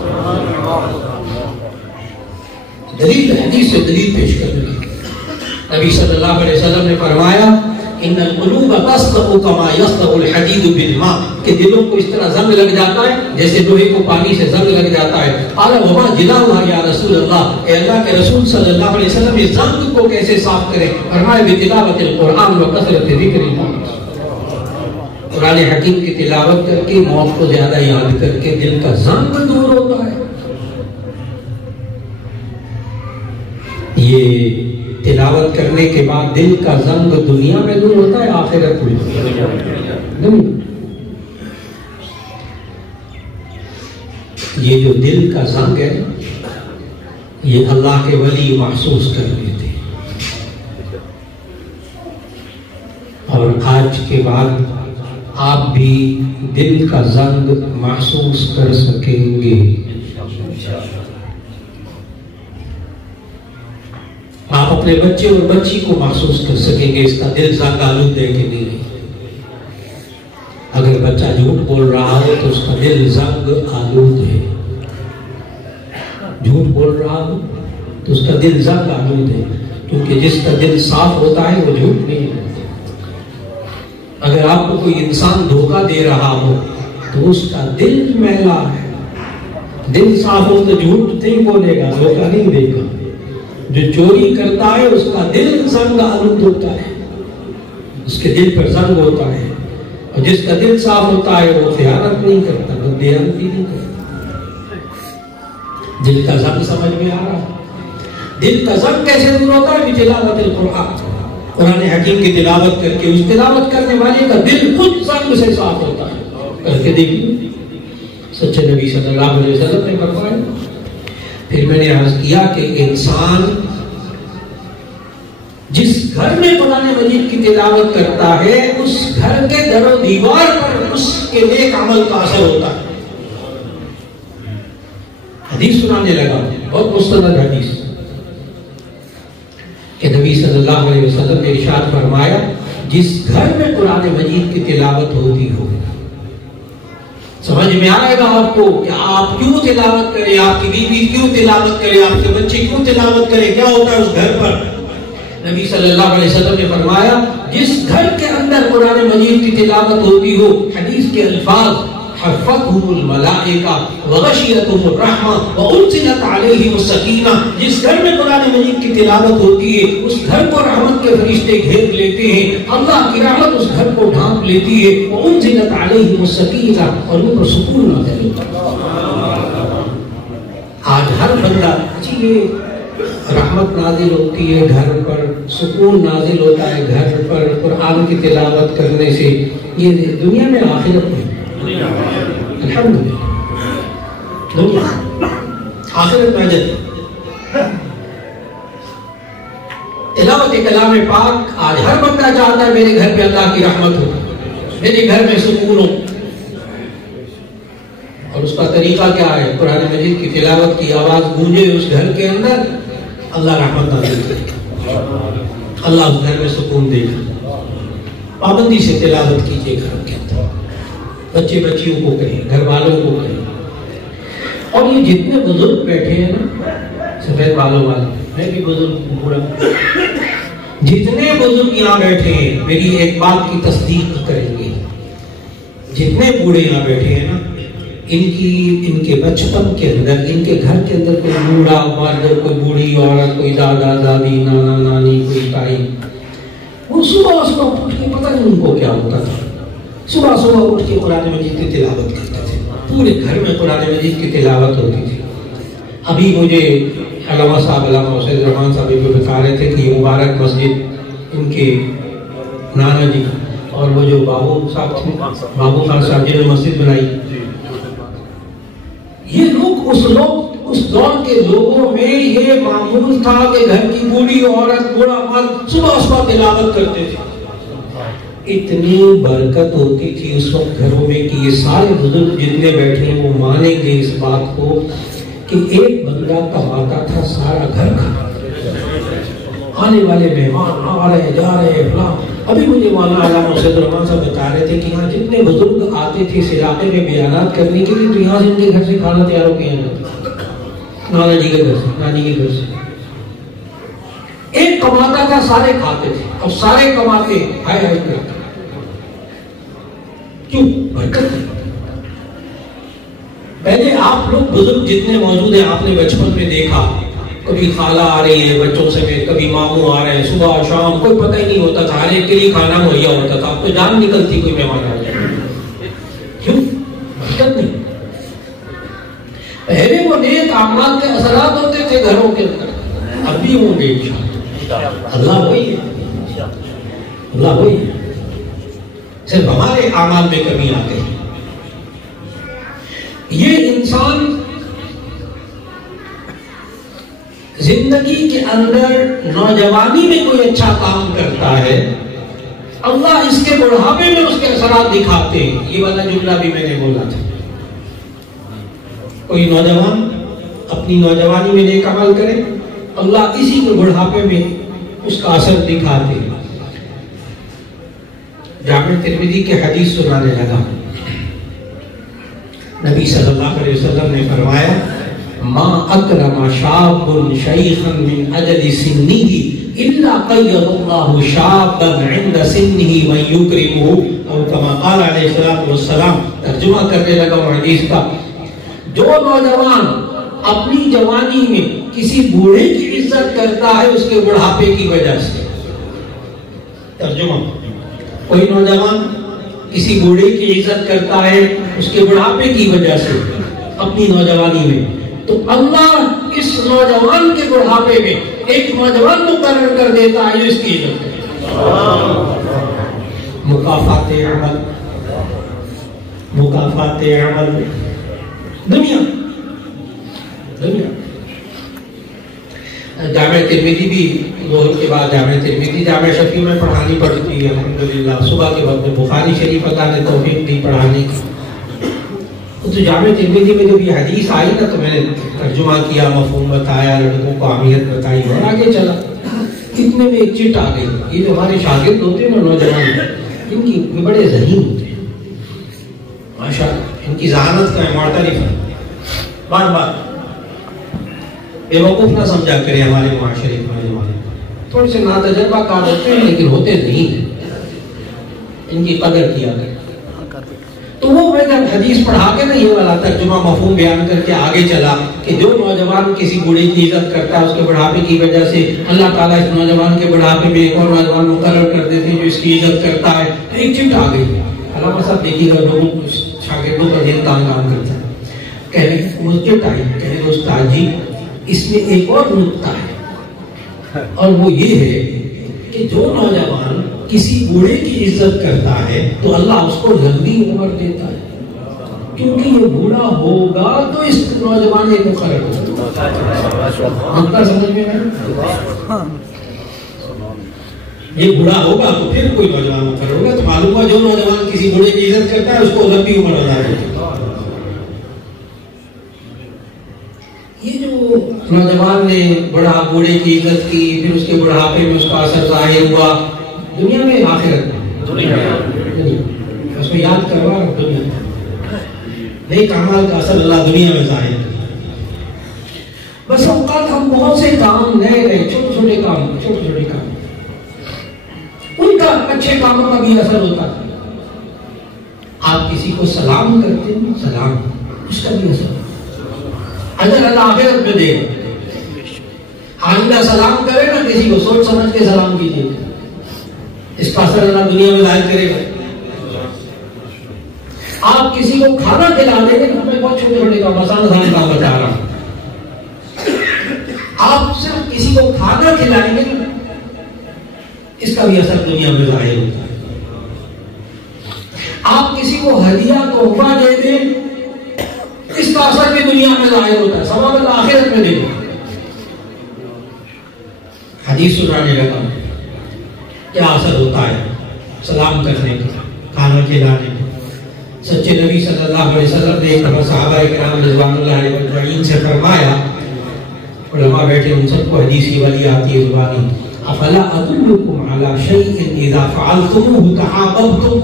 دلیل حدیث سے دلیل پیش کرنے کی نبی صلی اللہ علیہ وسلم نے فرمایا ان القلوب تصدق كما يصدق الحديد بالماء، کہ دلوں کو اس طرح زنگ لگ جاتا ہے جیسے لوہے کو پانی سے زنگ لگ جاتا ہے۔ قال وما جلاؤها یا رسول اللہ، اے اللہ کے رسول صلی اللہ علیہ وسلم اس زنگ کو کیسے صاف کریں؟ فرمایا بتلاوت القرآن وکثرت ذکر الموت، قرآن حکیم کی تلاوت کر کے موت کو زیادہ یاد کر کے دل کا زنگ دور ہوتا ہے۔ یہ تلاوت کرنے کے بعد دل کا زنگ دنیا میں دور ہوتا ہے، آخرت میں نہیں۔ یہ جو دل کا زنگ ہے یہ اللہ کے ولی محسوس کر لیتے ہیں، اور آج کے بعد آپ بھی دل کا زنگ محسوس کر سکیں گے۔ آپ اپنے بچے اور بچی کو محسوس کر سکیں گے اس کا دل زنگ آلود ہے کہ نہیں۔ اگر بچہ جھوٹ بول رہا ہو تو اس کا دل زنگ آلود ہے. جھوٹ بول رہا ہو تو اس کا دل زنگ آلود ہے، کیونکہ جس کا دل صاف ہوتا ہے وہ جھوٹ نہیں بولتا. اگر آپ کو کوئی انسان دھوکہ دے رہا ہو تو اس کا دل میلا ہے. دل صاف ہو تو جھوٹ نہیں بولے گا، دھوکہ نہیں دے گا. جو چوری کرتا ہے اس کا دل زنگ آلود ہوتا ہے، اس کے دل پر زنگ ہوتا ہے. اور جس کا دل صاف ہوتا ہے وہ خیانت نہیں کرتا، وہ دیانتی نہیں کرتا. دل کا زنگ سمجھ میں آ رہا ہے؟ دل کا زنگ کیسے دور ہوتا ہے؟ بتلاوت القرآن. قرآن حکیم کی تلاوت کر کے اس تلاوت کرنے والے کا دل خود زنگ سے صاف ہوتا ہے. کر کے دیکھیے، سچے نبی صلی اللہ علیہ وسلم نے فرمایا. پھر میں نے عرض کیا کہ انسان جس گھر میں قرآن مجید کی تلاوت کرتا ہے اس گھر کے در و دیوار پر اس کے نیک عمل کا اثر ہوتا ہے. حدیث سنانے لگا، بہت مستند حدیث، کہ نبی صلی اللہ علیہ وسلم نے ارشاد فرمایا جس گھر میں قرآن مجید کی تلاوت ہوتی ہو. سمجھ میں آئے گا آپ کو کہ آپ کیوں تلاوت کریں، آپ کی بیوی کیوں تلاوت کرے، آپ کے بچے کیوں تلاوت کرے، کیا ہوتا ہے اس گھر پر. نبی صلی اللہ علیہ وسلم نے فرمایا جس گھر کے اندر قرآن مجید کی تلاوت ہوتی ہو، حدیث کے الفاظ حفتهم الملائکہ وغشیتهم الرحمہ وانزلت علیہم السکینہ. جس گھر میں قرآن مجید کی تلاوت ہوتی ہے اس گھر کو رحمت کے فرشتے گھیر لیتے ہیں، اللہ کی رحمت اس گھر کو ڈھانپ لیتی ہے. وانزلت علیہم السکینہ، اور ان پر سکون نازل ہوتا ہے. آج ہر بندہ یہ رحمت نازل ہوتی ہے گھر پر، سکون نازل ہوتا ہے گھر پر قرآن کی تلاوت کرنے سے. یہ دنیا میں آخرت میں الحمدللہ، دنیا آخرت میں جب تلاوت کلام پاک، آج ہر بندہ چاہتا ہے میرے گھر پہ اللہ کی رحمت ہو، میرے گھر میں سکون ہو. اور اس کا طریقہ کیا ہے؟ قرآن مجید کی تلاوت کی آواز گونجے اس گھر کے اندر، اللہ رحمت نازل کرے، اللہ اس گھر میں سکون دے گا. پابندی سے تلاوت کیجیے گھر کے اندر، بچے بچیوں کو کہیں، گھر والوں کو کہیں. اور یہ جتنے بزرگ بیٹھے ہیں نا سفید بالوں والے، میں بھی بزرگ ہوں پورا، جتنے بزرگ یہاں بیٹھے ہیں میری ایک بات کی تصدیق کریں گے. جتنے بوڑھے یہاں بیٹھے ہیں نا، ان کے بچپن کے اندر، ان کے گھر کے اندر کوئی بوڑھا مرد، کوئی بوڑھی عورت، کوئی دادا دادی، نانا نانی، کوئی تائی، وہ صبح صبح اٹھ کے پتہ نہیں ان کو کیا ہوتا تھا، صبح صبح اٹھ کے قرآن مجید کی تلاوت کرتے تھے. پورے گھر میں قرآن مجید کی تلاوت ہوتی تھی. ابھی مجھے علامہ صاحب، علامہ حسین رحمان صاحب جو بتا رہے تھے کہ یہ مبارک مسجد ان کے نانا جی اور وہ جو بابو صاحب تھے، بابو خان صاحب جنہوں نے مسجد بنائی، یہ لوگ اس دور کے لوگوں میں یہ معمول تھا کہ گھر کی بوڑھی عورت، بوڑھا مرد صبح صبح تلاوت کرتے تھے. اتنی برکت ہوتی تھی اس وقت گھروں میں کہ یہ سارے بزرگ جتنے بیٹھے ہیں وہ مانیں گے اس بات کو کہ ایک بندہ کماتا تھا سارا گھر کا. آنے والے مہمان آ رہے جا رہے فلاں. ابھی مجھے مولانا علامہ حسین رحمان صاحب بتا رہے تھے کہ یہاں جتنے بزرگ آتے تھے اس علاقے میں بیانات کرنے کے لیے، تو یہاں سے ان کے گھر سے کھانا تیار ہو کے آنا، نانا جی کے گھر سے، نانی کے گھر سے. ایک کماتا تھا سارے کھاتے تھے، اور سارے کماتے ہائے ہائے کرتے. کیوں؟ برکت ہے. پہلے آپ لوگ بزرگ جتنے موجود ہیں آپ نے بچپن میں دیکھا، کبھی خالہ آ رہی ہے بچوں سے، کبھی ماموں آ رہے ہیں، صبح شام کوئی پتہ ہی نہیں ہوتا تھا، ہر ایک کے لیے کھانا مہیا ہوتا تھا. اب تو جان نکلتی کوئی مہمان آ جائے. کیوں؟ برکت نہیں. پہلے وہ نیک اعمال کے اثرات ہوتے تھے گھروں کے اندر، اب بھی ہوں گے انشاءاللہ. اللہ وہی ہے، اللہ وہی ہے، صرف ہمارے اعمال میں کمی آتے ہیں. یہ انسان زندگی کے اندر نوجوانی میں کوئی اچھا کام کرتا ہے، اللہ اس کے بڑھاپے میں اس کے اثرات دکھاتے ہیں. یہ والا جملہ بھی میں نے بولا تھا. کوئی نوجوان اپنی نوجوانی میں نیک عمل کرے، اللہ اسی کے بڑھاپے میں اس کا اثر دکھاتے ہیں. جامع ترمذی کی حدیث سنانے لگا. نبی صلی اللہ علیہ وسلم نے فرمایا ما اکرم شاب شیخا من اجل سنه الا قید اللہ شابا عند سنه من یکرمه او کما قال علیہ الصلوۃ والسلام. ترجمہ کرنے لگا ہوں حدیث کا. جو نوجوان اپنی جوانی میں کسی بوڑھے کی عزت کرتا ہے اس کے بڑھاپے کی وجہ سے. ترجمہ: کوئی نوجوان کسی بوڑھے کی عزت کرتا ہے اس کے بڑھاپے کی وجہ سے اپنی نوجوانی میں، تو اللہ اس نوجوان کے بڑھاپے میں ایک نوجوان مقرر کر دیتا ہے جو اس کی عزت کرے. مکافات عمل، مکافات عمل دنیا. جامعہ ترمذی بھی ظہر کے بعد جامعہ ترمذی جامعہ شفیع میں پڑھانی پڑتی ہے الحمدللہ. صبح کے وقت میں بخاری شریف اللہ نے توفیق دی پڑھانے کی. تو جامعہ ترمذی میں جب یہ حدیث آئی نا تو میں نے ترجمہ کیا، مفہوم بتایا، لڑکوں کو اہمیت بتائی اور آگے چلا. اتنے میں ایک چٹ آ گئی. یہ جو ہمارے شاگرد ہوتے ہیں نا نوجوان، ان کی بڑے ذہین ہوتے ہیں ماشاءاللہ. ان کی ذہانت کا معترف ہے. بار بار بے وقوف نہ سمجھا کرے ہمارے معاشرے کے نوجوان. تھوڑے سے ناتجربہ کار ہوتے ہیں لیکن ہوتے نہیں ہیں. ان کی قدر کیا کرے. تو وہ میں جب حدیث پڑھا کے نا یہ والا ترجمہ مفہوم بیان کر کے آگے چلا کہ جو نوجوان کسی بوڑھے کی عزت کرتا ہے اس کے بڑھاپے کی وجہ سے اللہ تعالیٰ اس نوجوان کے بڑھاپے میں ایک اور نوجوان مقرر کر دیتے ہیں جو اس کی عزت کرتا ہے. ایک چٹ آ گئی. علامہ صاحب دیکھیے گا لوگوں کو شاگردوں کا ذہن کام کرتا ہے. کہنے وہ چٹ آئی، کہنے استاد جی اس میں ایک اور نقطہ ہے اور وہ یہ ہے کہ جو نوجوان کسی بوڑھے کی عزت کرتا ہے تو اللہ اس کو لمبی عمر دیتا ہے کیونکہ یہ بوڑھا ہوگا تو اس نوجوان ایک مقرر ہوگا. سمجھ میں آیا؟ یہ بوڑھا ہوگا تو پھر کوئی نوجوان مقرر ہوگا. تو معلوم ہوا جو نوجوان کسی بوڑھے کی عزت کرتا ہے اس کو لمبی عمر عطا ہوتی ہے. یہ جو نوجوان نے بڑا بوڑھے کی عزت کی پھر اس کے بڑھاپے میں اس کا اثر ظاہر ہوا دنیا میں آخرت میں. اس میں یاد کروا دنیا نیک اعمال کا اثر اللہ دنیا میں ظاہر. بس اوقات ہم بہت سے کام نئے چھوٹے چھوٹے کام ان کا اچھے کاموں کا بھی اثر ہوتا ہے. آپ کسی کو سلام کرتے ہیں، سلام اس کا بھی اثر اجر اللہ آخرت میں دے گا. آئندہ سلام کرے نا کسی کو سوچ سمجھ کے سلام کیجیے، اس کا اثر اللہ دنیا میں ظاہر کرے گا. آپ کسی کو کھانا کھلا دیں گے، میں بہت چھوٹے چھوٹے کا مسان کام بتا رہا ہوں. آپ صرف کسی کو کھانا کھلائیں گے اس کا بھی اثر دنیا میں ظاہر ہوتا ہے. آپ کسی کو ہدیہ تحفہ دے دیں اس کا اثر بھی دنیا میں ظاہر ہوتا ہے، ثواب اللہ آخرت میں دے دیں. حدیث سنانے لگا کیا اثر ہوتا ہے سلام کرنے کا، کھانا کھلانے کا. سچے نبی صلی اللہ علیہ وسلم نے ایک دفعہ صحابہ کرام رضوان اللہ علیہ اجمعین سے فرمایا، علماء بیٹھے ان سب کو حدیث کی والی آتی ہے زبانی، افلا ادلکم علی شیء اذا فعلتموه تحاببتم،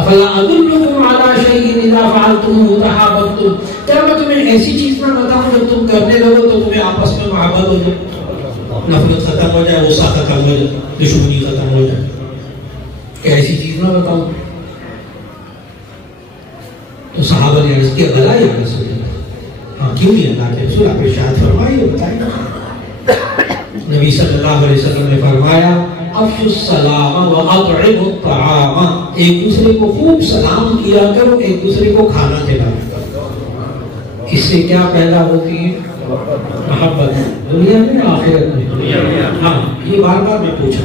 افلا ادلکم علی شیء اذا فعلتموه تحاببتم. کیا میں تمہیں ایسی چیز نہ بتاؤں جب تم کرنے لگو تو تمہیں آپس میں محبت ہو جائے، نفرت ختم ہو جائے، غصہ ختم ہو جائے، دشمنی ختم ہو جائے. کیا ایسی چیز نہ بتاؤں؟ تو صحابہ نے عرض کیا بلا یا رسول اللہ. ہاں کیوں نہیں اللہ کے رسول، آپ ارشاد فرمائیے بتائیے. نبی صلی اللہ علیہ وسلم نے فرمایا افشوا السلام واطعموا الطعام، ایک دوسرے کو خوب سلام کیا کرو، ایک دوسرے کو کھانا کھلایا کرو. اس سے کیا پیدا ہوتی ہے؟ محبت دنیا میں آخرت میں. ہاں یہ بار بار میں پوچھا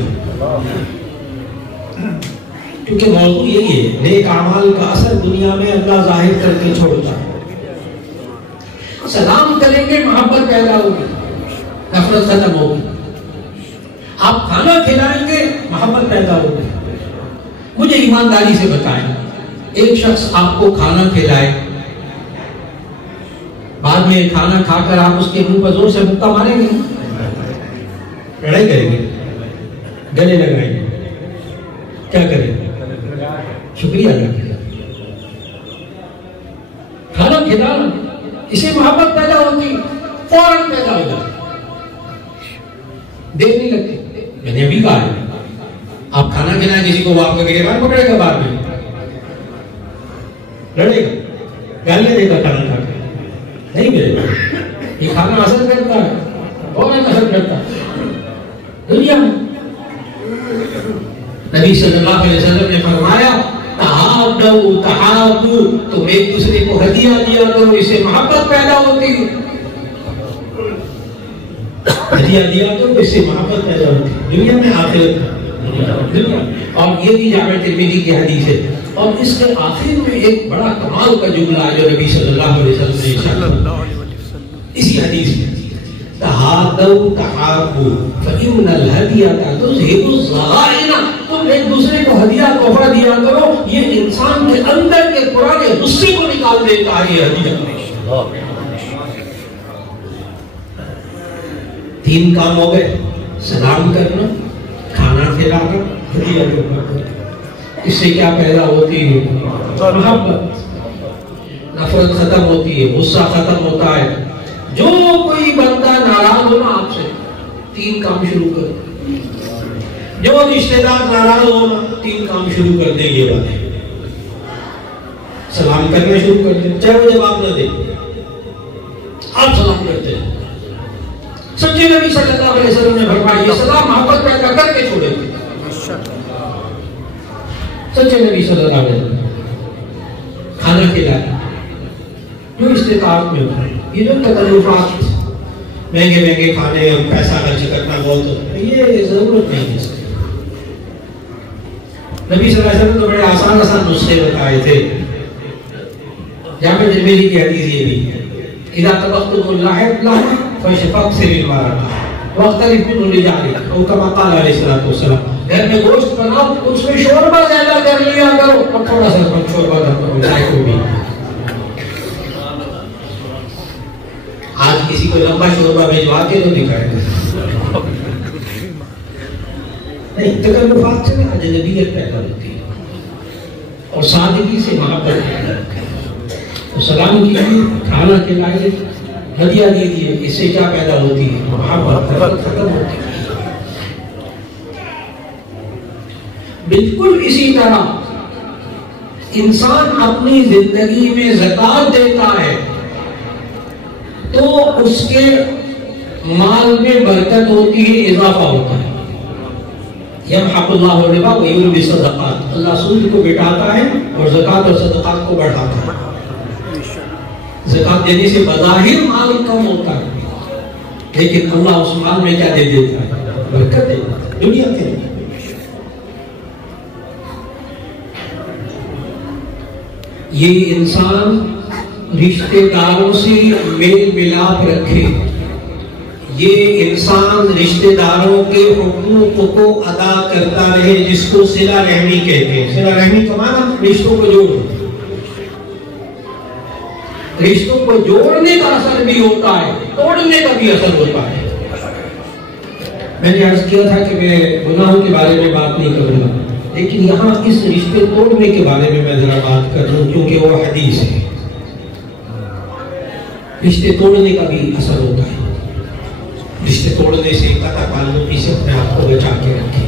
کیونکہ موضوع یہی ہے، نیک اعمال کا اثر دنیا میں اللہ ظاہر کر کے چھوڑتا ہے. سلام کریں گے محبت پیدا ہوگی، نفرت ختم ہوگی. آپ کھانا کھلائیں گے محبت پیدا ہوگی. مجھے ایمانداری سے بتائیں، ایک شخص آپ کو کھانا کھلائے، بعد میں کھانا کھا کر آپ اس کے منہ پر زور سے مکہ ماریں گے، لڑائی کریں گے، گلے لگائیں گے، کیا کریں گے؟ شکریہ ادا کریں. کھلانا، اسے محبت پیدا ہوتی، فوراً پیدا ہو جاتی، دیر نہیں لگتی۔ میں نے ابھی کہا ہے آپ کھانا کھلائیں کسی کو، وہ آپ کا گریبان پکڑے گا بعد میں، لڑے گا، گالیاں دے گا کھانا کھا کے، نہیں ملے گا۔ یہ کھانا اثر کرتا ہے، فوراً اثر کرتا ہے دنیا میں۔ نبی صلی اللہ علیہ وسلم نے فرمایا تحابوا تحابوا، تم ایک دوسرے کو ہدیہ دیا کرو، اس سے محبت پیدا ہوتی ہے۔ ہدیہ دیا کرو، اس سے محبت پیدا ہوتی ہے، دنیا میں آخرت میں۔ اور یہ بھی جامع ترمذی کی حدیث ہے، اور اس کے آخر میں ایک بڑا کمال کا جملہ ہے جو نبی صلی اللہ علیہ وسلم نے ارشاد اسی حدیث میں، تحابوا تحابوا فإن الهدية تذهب الضغائن، تم ایک دوسرے کو ہدیہ تحفہ دیا کرو، یہ انسان کے اندر کے پرانے غصے کو نکال دیتا ہے۔ یہ ہدیہ تین کام ہو گئے، سلام کرنا، کھانا کھلانا، ہدیہ تحفہ۔ اس سے کیا پیدا ہوتی ہے؟ محبت، نفرت ختم ہوتی ہے، غصہ ختم ہوتا ہے۔ جو کوئی بندہ ناراض ہو نا آپ سے، تین کام شروع کر، جو رشتہ دار ناراض ہو نا، تین کام شروع کر دیں یہ باتیں، سلام کرنا شروع کر دیں، چاہے وہ جواب نہ دے، آپ سلام کرتے ہیں۔ سچے نبی صلی اللہ علیہ وسلم نے فرمایا یہ سلام محبت پیدا کر کے چھوڑے تھے۔ سچے نبی صلی اللہ علیہ وسلم کھانا کھلایا جو استطاعت میں ہوتا ہے، یہ جو تکلفات مہنگے مہنگے کھانے، پیسہ خرچ کرنا بہت ہوتا ہے، یہ ضرورت نہیں ہے۔ نبی صلی اللہ علیہ وسلم نے بڑے آسان آسان نسخے بتائے تھے۔ جامع ترمذی کی حدیث یہ بھی ہے، اذا طبختم اللحم فاكثروا الماء واختلف منه لجعلك، او كما قال علیہ الصلوۃ والسلام، گھر میں گوشت بناؤ، اس میں شوربہ زیادہ کر لیا کرو، اور تھوڑا سا کم شوربہ کرو، چائے کو بھی۔ آج کسی کو لمبا شوربہ بھیجوا کے تو دکھائے گا نہیں، تکلفات سے اجنبیت پیدا ہوتی ہے، اور سادگی سے محبت پیدا ہوتی ہے۔ تو سلام کیجیے، کھانا کھلائیے، ہدیہ دیجیے، اس سے کیا پیدا ہوتی ہے؟ محبت ختم ہوتی ہے۔ بالکل اسی طرح انسان اپنی زندگی میں زکوٰۃ دیتا ہے تو اس کے مال میں برکت ہوتی ہے، اضافہ ہوتا ہے۔ یمحق اللہ الربا ویربی الصدقات، اللہ سود کو مٹاتا ہے اور زکوٰۃ اور صدقات کو بڑھاتا ہے۔ زکوٰۃ دینے سے بظاہر مال کم ہوتا ہے، لیکن اللہ اس مال میں کیا دے دیتا ہے؟ برکت دیتا ہے دنیا کے اندر۔ یہ انسان رشتہ داروں سے میل ملاپ رکھے، یہ انسان رشتہ داروں کے حقوق کو ادا کرتا رہے، جس کو صلہ رحمی کہتے ہیں۔ صلہ رحمی کا معنی رشتوں کو جوڑنا، رشتوں کو جوڑنے کا اثر بھی ہوتا ہے، توڑنے کا بھی اثر ہوتا ہے۔ میں نے عرض کیا تھا کہ میں گناہوں کے بارے میں بات نہیں کروں گا، لیکن یہاں اس رشتے توڑنے کے بارے میں ذرا بات کر لوں، کیونکہ وہ حدیث ہے۔ رشتے توڑنے کا بھی اثر ہوتا ہے، رشتے توڑنے سے، قطع تعلقی سے اپنے آپ کو بچا کے رکھیں،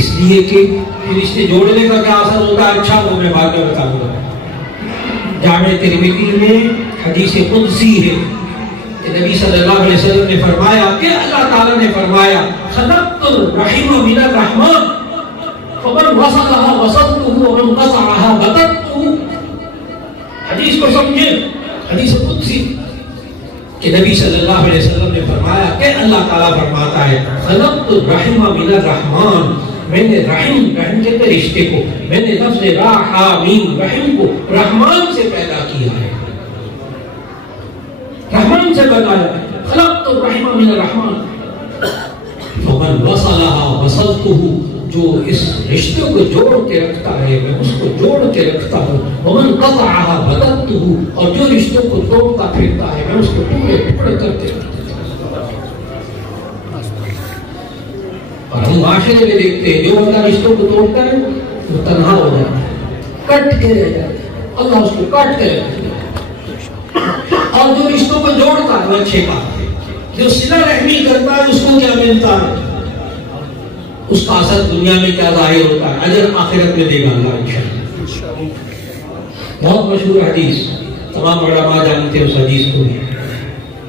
اس لیے کہ رشتے جوڑنے کا کیا اثر ہوتا ہے، اچھا وہ میں بعد میں بتاؤں گا۔ جامع ترمذی میں حدیث قدسی ہے کہ نبی صلی اللہ علیہ وسلم نے فرمایا کہ اللہ تعالیٰ نے فرمایا خلقت الرحم من الرحمن فمن وصلها وصلته ومن قطعها بتته۔ حدیث کو سمجھے، حدیث قدسی کہ نبی صلی اللہ علیہ وسلم نے فرمایا کہ اللہ تعالیٰ فرماتا ہے خلقت الرحم من الرحمن، میں نے رحم کہتے رشتے کو، میں نے لفظ راحمین رحم کو رحمان سے پیدا کیا ہے، رحمان سے بنایا ہے۔ خلقت الرحم من الرحمن فمن وصلها وصلته، جو اس رشتے کو جوڑ کے رکھتا ہے میں اس کو جوڑ کے رکھتا ہوں، ومن قطعها بتته، اور جو رشتوں کو توڑتا پھرتا ہے میں اس کو ٹکڑے ٹکڑے کرتے رکھتا ہوں۔ اور ہم معاشرے میں دیکھتے ہیں جو بندہ رشتوں کو توڑتا ہے وہ تنہا ہو جاتا ہے، کٹ کے رہ جاتا ہے، اللہ اس کو کاٹ کے رکھتا ہے۔ اور جو رشتوں کو جوڑتا ہے وہ اچھے کام ہے. جو صلہ رحمی کرتا ہے اس کو کیا ملتا ہے؟ اس کا اثر دنیا میں کیا ظاہر ہوتا ہے؟ اجر آخرت میں دے گا اللہ انشاءاللہ. بہت مشہور حدیث، تمام علماء جانتے ہیں اس حدیث کو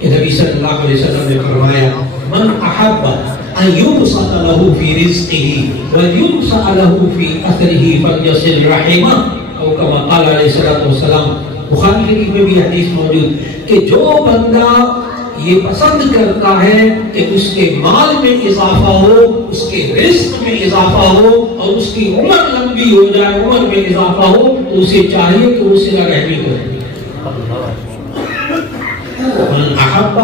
کہ نبی صلی اللہ علیہ وسلم نے فرمایا من احب ان يبسط له في رزقه وينسأ له في اثره فليصل رحمه او كما قال علیہ الصلوۃ والسلام. بخاری شریف میں بھی حدیث موجود کہ جو بندہ یہ پسند کرتا ہے کہ اس کے مال میں اضافہ ہو، اس کے رزق میں اضافہ ہو اور اس کی عمر لمبی ہو جائے، عمر میں اضافہ ہو، تو اسے چاہیے کہ وہ صلہ رحمی کرے. من احب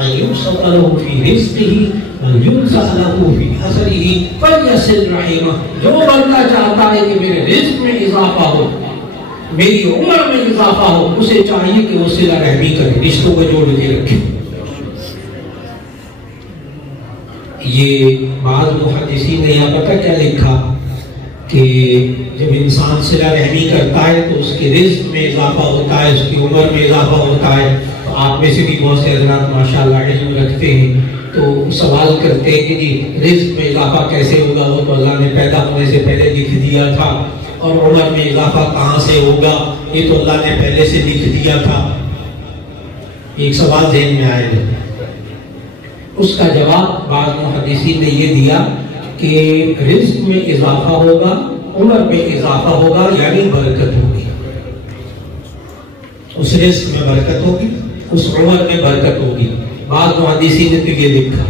ان يبسط له في رزقه وينسأ له في اثره فليصل رحمه. جو بندہ چاہتا ہے کہ میرے رزق میں اضافہ ہو، میری عمر میں اضافہ ہو، اسے چاہیے کہ وہ صلہ رحمی کرے، رشتوں کو جوڑ کے رکھے. یہ بعض محدثین نے یہاں پتہ کیا لکھا کہ جب انسان صلہ رحمی کرتا ہے تو اس کے رزق میں اضافہ ہوتا ہے، اس کی عمر میں اضافہ ہوتا ہے. تو آپ میں سے بھی بہت سے حضرات ماشاءاللہ علم رکھتے ہیں تو سوال کرتے ہیں کہ جی رزق میں اضافہ کیسے ہوگا؟ وہ تو اللہ نے پیدا ہونے سے پہلے لکھ دیا تھا. اور عمر میں اضافہ کہاں سے ہوگا؟ یہ تو اللہ نے پہلے سے لکھ دیا تھا. ایک سوال ذہن میں آئے گا. اس کا جواب بعض محدثین نے یہ دیا کہ رزق میں اضافہ ہوگا، عمر میں اضافہ ہوگا، یعنی برکت ہوگی. اس رزق میں برکت ہوگی، اس عمر میں برکت ہوگی. بعض محدثین نے تو یہ لکھا،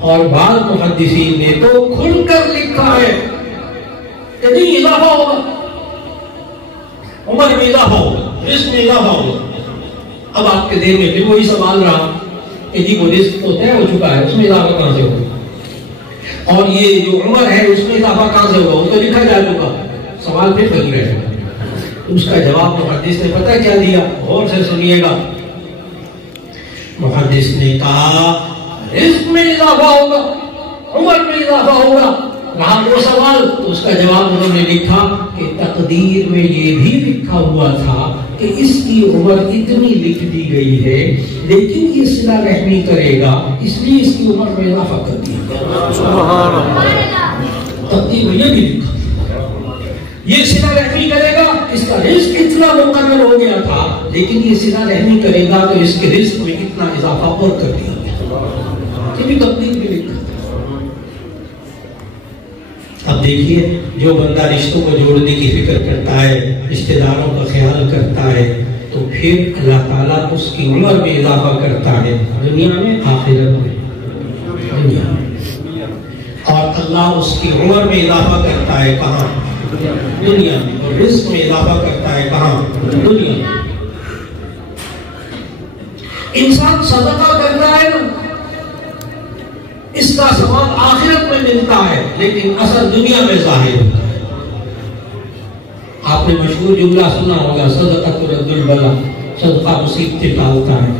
اور بعض محدثین نے تو کھل کر لکھا ہے کہ نہیں اضافہ ہوگا، عمر میں اضافہ ہوگا، رزق میں اضافہ ہوگا. اب آپ کے ذہن میں پھر وہی سوال رہا کہ جی وہ رزق تو طے ہو چکا ہے، اس میں اضافہ کہاں سے ہوگا؟ اور یہ جو عمر ہے اس میں اضافہ کہاں سے ہوگا؟ وہ تو لکھا جا چکا. سوال پھر بن رہے ہیں. اس کا جواب محدث نے پتہ کیا دیا؟ غور سے سنیے گا. محدث نے کہا رزق میں اضافہ ہوگا، عمر میں اضافہ ہوگا. رہا وہ سوال تو اس کا جواب انہوں نے لکھا کہ تقدیر میں یہ بھی لکھا ہوا تھا کہ اس کی عمر اتنی لکھ دی گئی ہے، لیکن یہ صلہ رحمی کرے گا اس لیے اس کی عمر میں اضافہ کر دیا. سبحان اللہ. تقدیر میں یہ بھی لکھا یہ صلہ رحمی کرے گا، اس کا رزق اتنا مقرر ہو گیا تھا، لیکن یہ صلہ رحمی کرے گا تو اس کے رزق میں اتنا اضافہ اور کر دیا گیا. یہ بھی تقدیر میں لکھا. اب دیکھیے جو بندہ رشتوں کو جوڑنے کی فکر کرتا ہے، رشتہ داروں کا خیال کرتا ہے، تو پھر اللہ تعالیٰ اس کی عمر میں اضافہ کرتا ہے، دنیا میں آخرت میں. دنیا میں. اور اللہ اس کی عمر میں اضافہ کرتا ہے کہاں؟ دنیا میں. اور رزق میں اضافہ کرتا ہے کہاں؟ دنیا میں. انسان صدقہ کرتا ہے نا، اس کا ثواب آخرت میں ملتا ہے، لیکن اثر دنیا میں ظاہر ہوتا ہے. آپ نے مشہور جملہ سنا ہوگا صدقہ ترد البلا، صدقہ مصیبتیں ٹالتا ہے.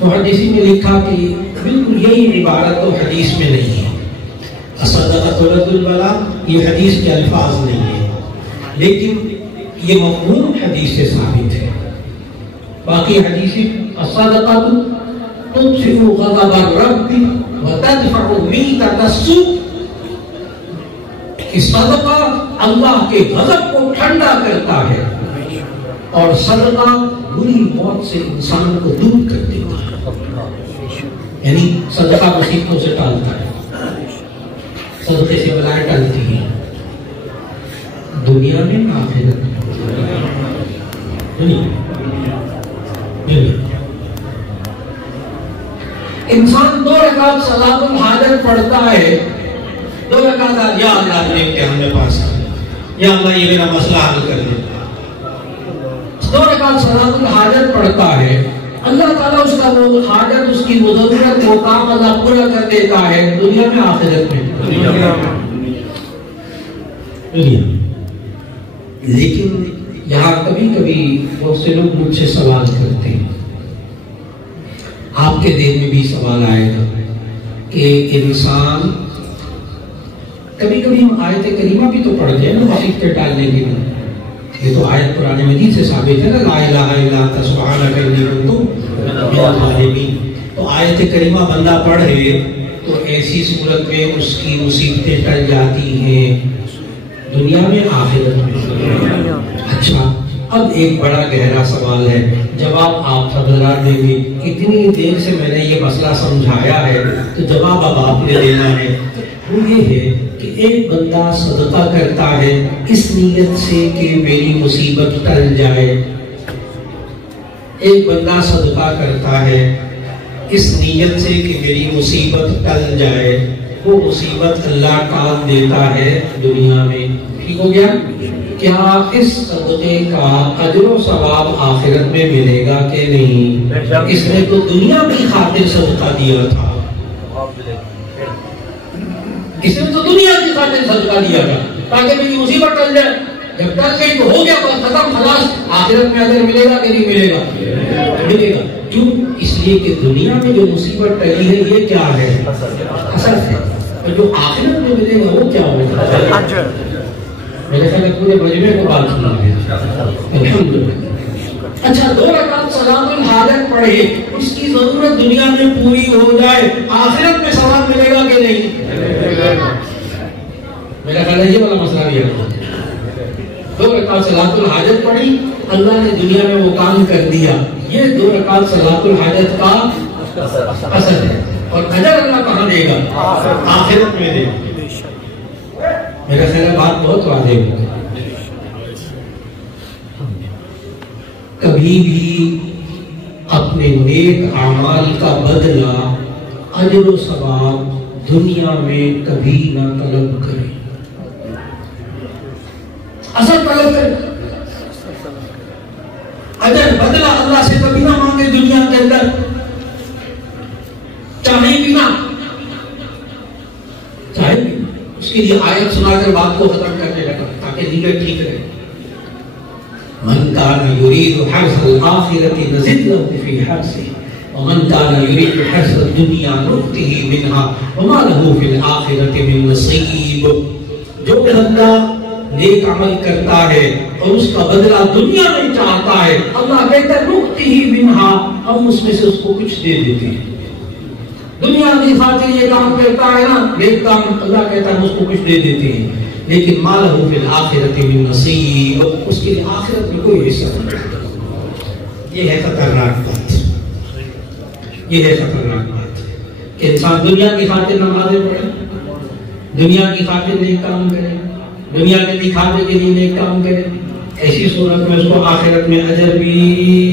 محدثین نے لکھا کہ بالکل یہی عبارت تو حدیث میں نہیں ہے. صدقہ ترد البلا یہ حدیث کے الفاظ نہیں ہے، لیکن یہ مفہوم حدیث سے ثابت ہے. باقی حدیث الصدقہ تطفئ غضب الرب وتدفع میتۃ السوء، کہ صدقہ اللہ کے غضب کو ٹھنڈا کرتا ہے اور صدقہ بری موت سے انسان کو دور کر دیتا ہے. یعنی صدقہ مصیبتوں سے ٹالتا ہے، صدقے سے بلائیں ٹالتی ہیں دنیا میں آخرت میں. انسان 2 رکعت صلاۃ الحاجت پڑھتا ہے، 2 رکعت یا اللہ نے کہ ہم نے پاس یا اللہ یہ میرا مسئلہ حل کر دے. 2 رکعت صلاۃ الحاجت پڑھتا ہے، اللہ تعالیٰ اس کا وہ حاجت، اس کی وہ ضرورت، وہ کام اللہ پورا کر دیتا ہے دنیا میں آخرت میں. دنیا. لیکن یہاں کبھی کبھی بہت سے لوگ مجھ سے سوال کرتے ہیں، آپ کے ذہن میں بھی سوال آئے گا کہ انسان کبھی کبھی ہم آیت کریمہ بھی تو پڑھتے ہیں نا مصیبتیں ٹالنے کے لیے. یہ تو آیت قرآن مجید سے ثابت ہے نا، لا الہ الا انت سبحانک انی کنت من الظالمین. تو آیت کریمہ بندہ پڑھے تو ایسی صورت میں اس کی مصیبتیں ٹل جاتی ہیں دنیا میں آخرت میں. اچھا اب ایک بڑا گہرا سوال ہے، جواب آپ حضرات دیں گے. اتنی دیر سے میں نے یہ مسئلہ سمجھایا ہے تو جواب اب آپ نے دینا ہے. وہ یہ ہے کہ ایک بندہ صدقہ کرتا ہے اس نیت سے کہ میری مصیبت ٹل جائے. ایک بندہ صدقہ کرتا ہے اس نیت سے کہ میری مصیبت ٹل جائے. وہ مصیبت اللہ ٹال دیتا ہے دنیا میں. ٹھیک ہو گیا؟ کیا اس صدقے کا اجر و ثواب آخرت میں ملے گا کہ نہیں؟ اس نے تو دنیا کی خاطر صدقہ دیا تھا. اس نے تو دنیا کی خاطر صدقہ دیا تھا تاکہ میری مصیبت ٹل جائے. جب ٹل گئی تو ہو گیا، بس ختم، خلاص. آخرت میں اجر ملے گا کہ نہیں ملے گا؟ ملے گا. کیوں؟ اس لیے کہ دنیا میں جو مصیبت ٹلی ہے یہ کیا ہے؟ اثر ہے. اور جو آخرت میں ملے گا وہ کیا ہوگا؟ میرے خیال پورے مجمع کو بات سنا ہے. الحمدللہ. اچھا 2 رکعت صلاۃ الحاجت پڑھے، اس کی ضرورت دنیا میں پوری ہو جائے، آخرت میں ثواب ملے گا کہ نہیں؟ میرا خیال ہے یہ والا مسئلہ بھی ہے. 2 رکعت صلاۃ الحاجت پڑھی، اللہ نے دنیا میں وہ کام کر دیا. یہ 2 رکعت صلاۃ الحاجت کا اثر ہے. اور اجر اللہ کہاں دے گا؟ آخرت میں دے گا. میرا خیال بات بہت واضح ہے. کبھی بھی اپنے نیک اعمال کا بدلہ اجر و ثواب دنیا میں کبھی نہ طلب کرے. اصل طلب کرے، اجر بدلہ اللہ سے کبھی نہ مانگے دنیا کے اندر. چاہے بھی نہ، چاہے بھی نہ. اس کے لیے آیت سنا کر بات کو ختم کرنے لگا تاکہ دیگر ٹھیک رہے. من كان يريد حرث الآخرة نزد له في حرثه ومن كان يريد حرث الدنيا نؤته منها وما له في الآخرة من نصيب. جو بندہ نیک عمل کرتا ہے اور اس کا بدلہ دنیا میں چاہتا ہے، اللہ کہتا ہے نؤته منها، ہم اس میں سے اس کو کچھ دے دیتے ہیں. دنیا کی خاطر یہ کام کرتا ہے نا، نیک کام، اللہ کہتا ہے ہم اس کو کچھ دے دیتے ہیں. لیکن مالہ فی الآخرۃ من نصیب، اس کے لیے آخرت میں کوئی حصہ نہیں. یہ ہے خطرناک بات. یہ ہے خطرناک بات کہ انسان دنیا کی خاطر نمازیں پڑھے، دنیا کی خاطر نیک کام کرے، دنیا کے دکھانے کے لیے نیک کام کرے. ایسی صورت میں اس کو آخرت میں اجر بھی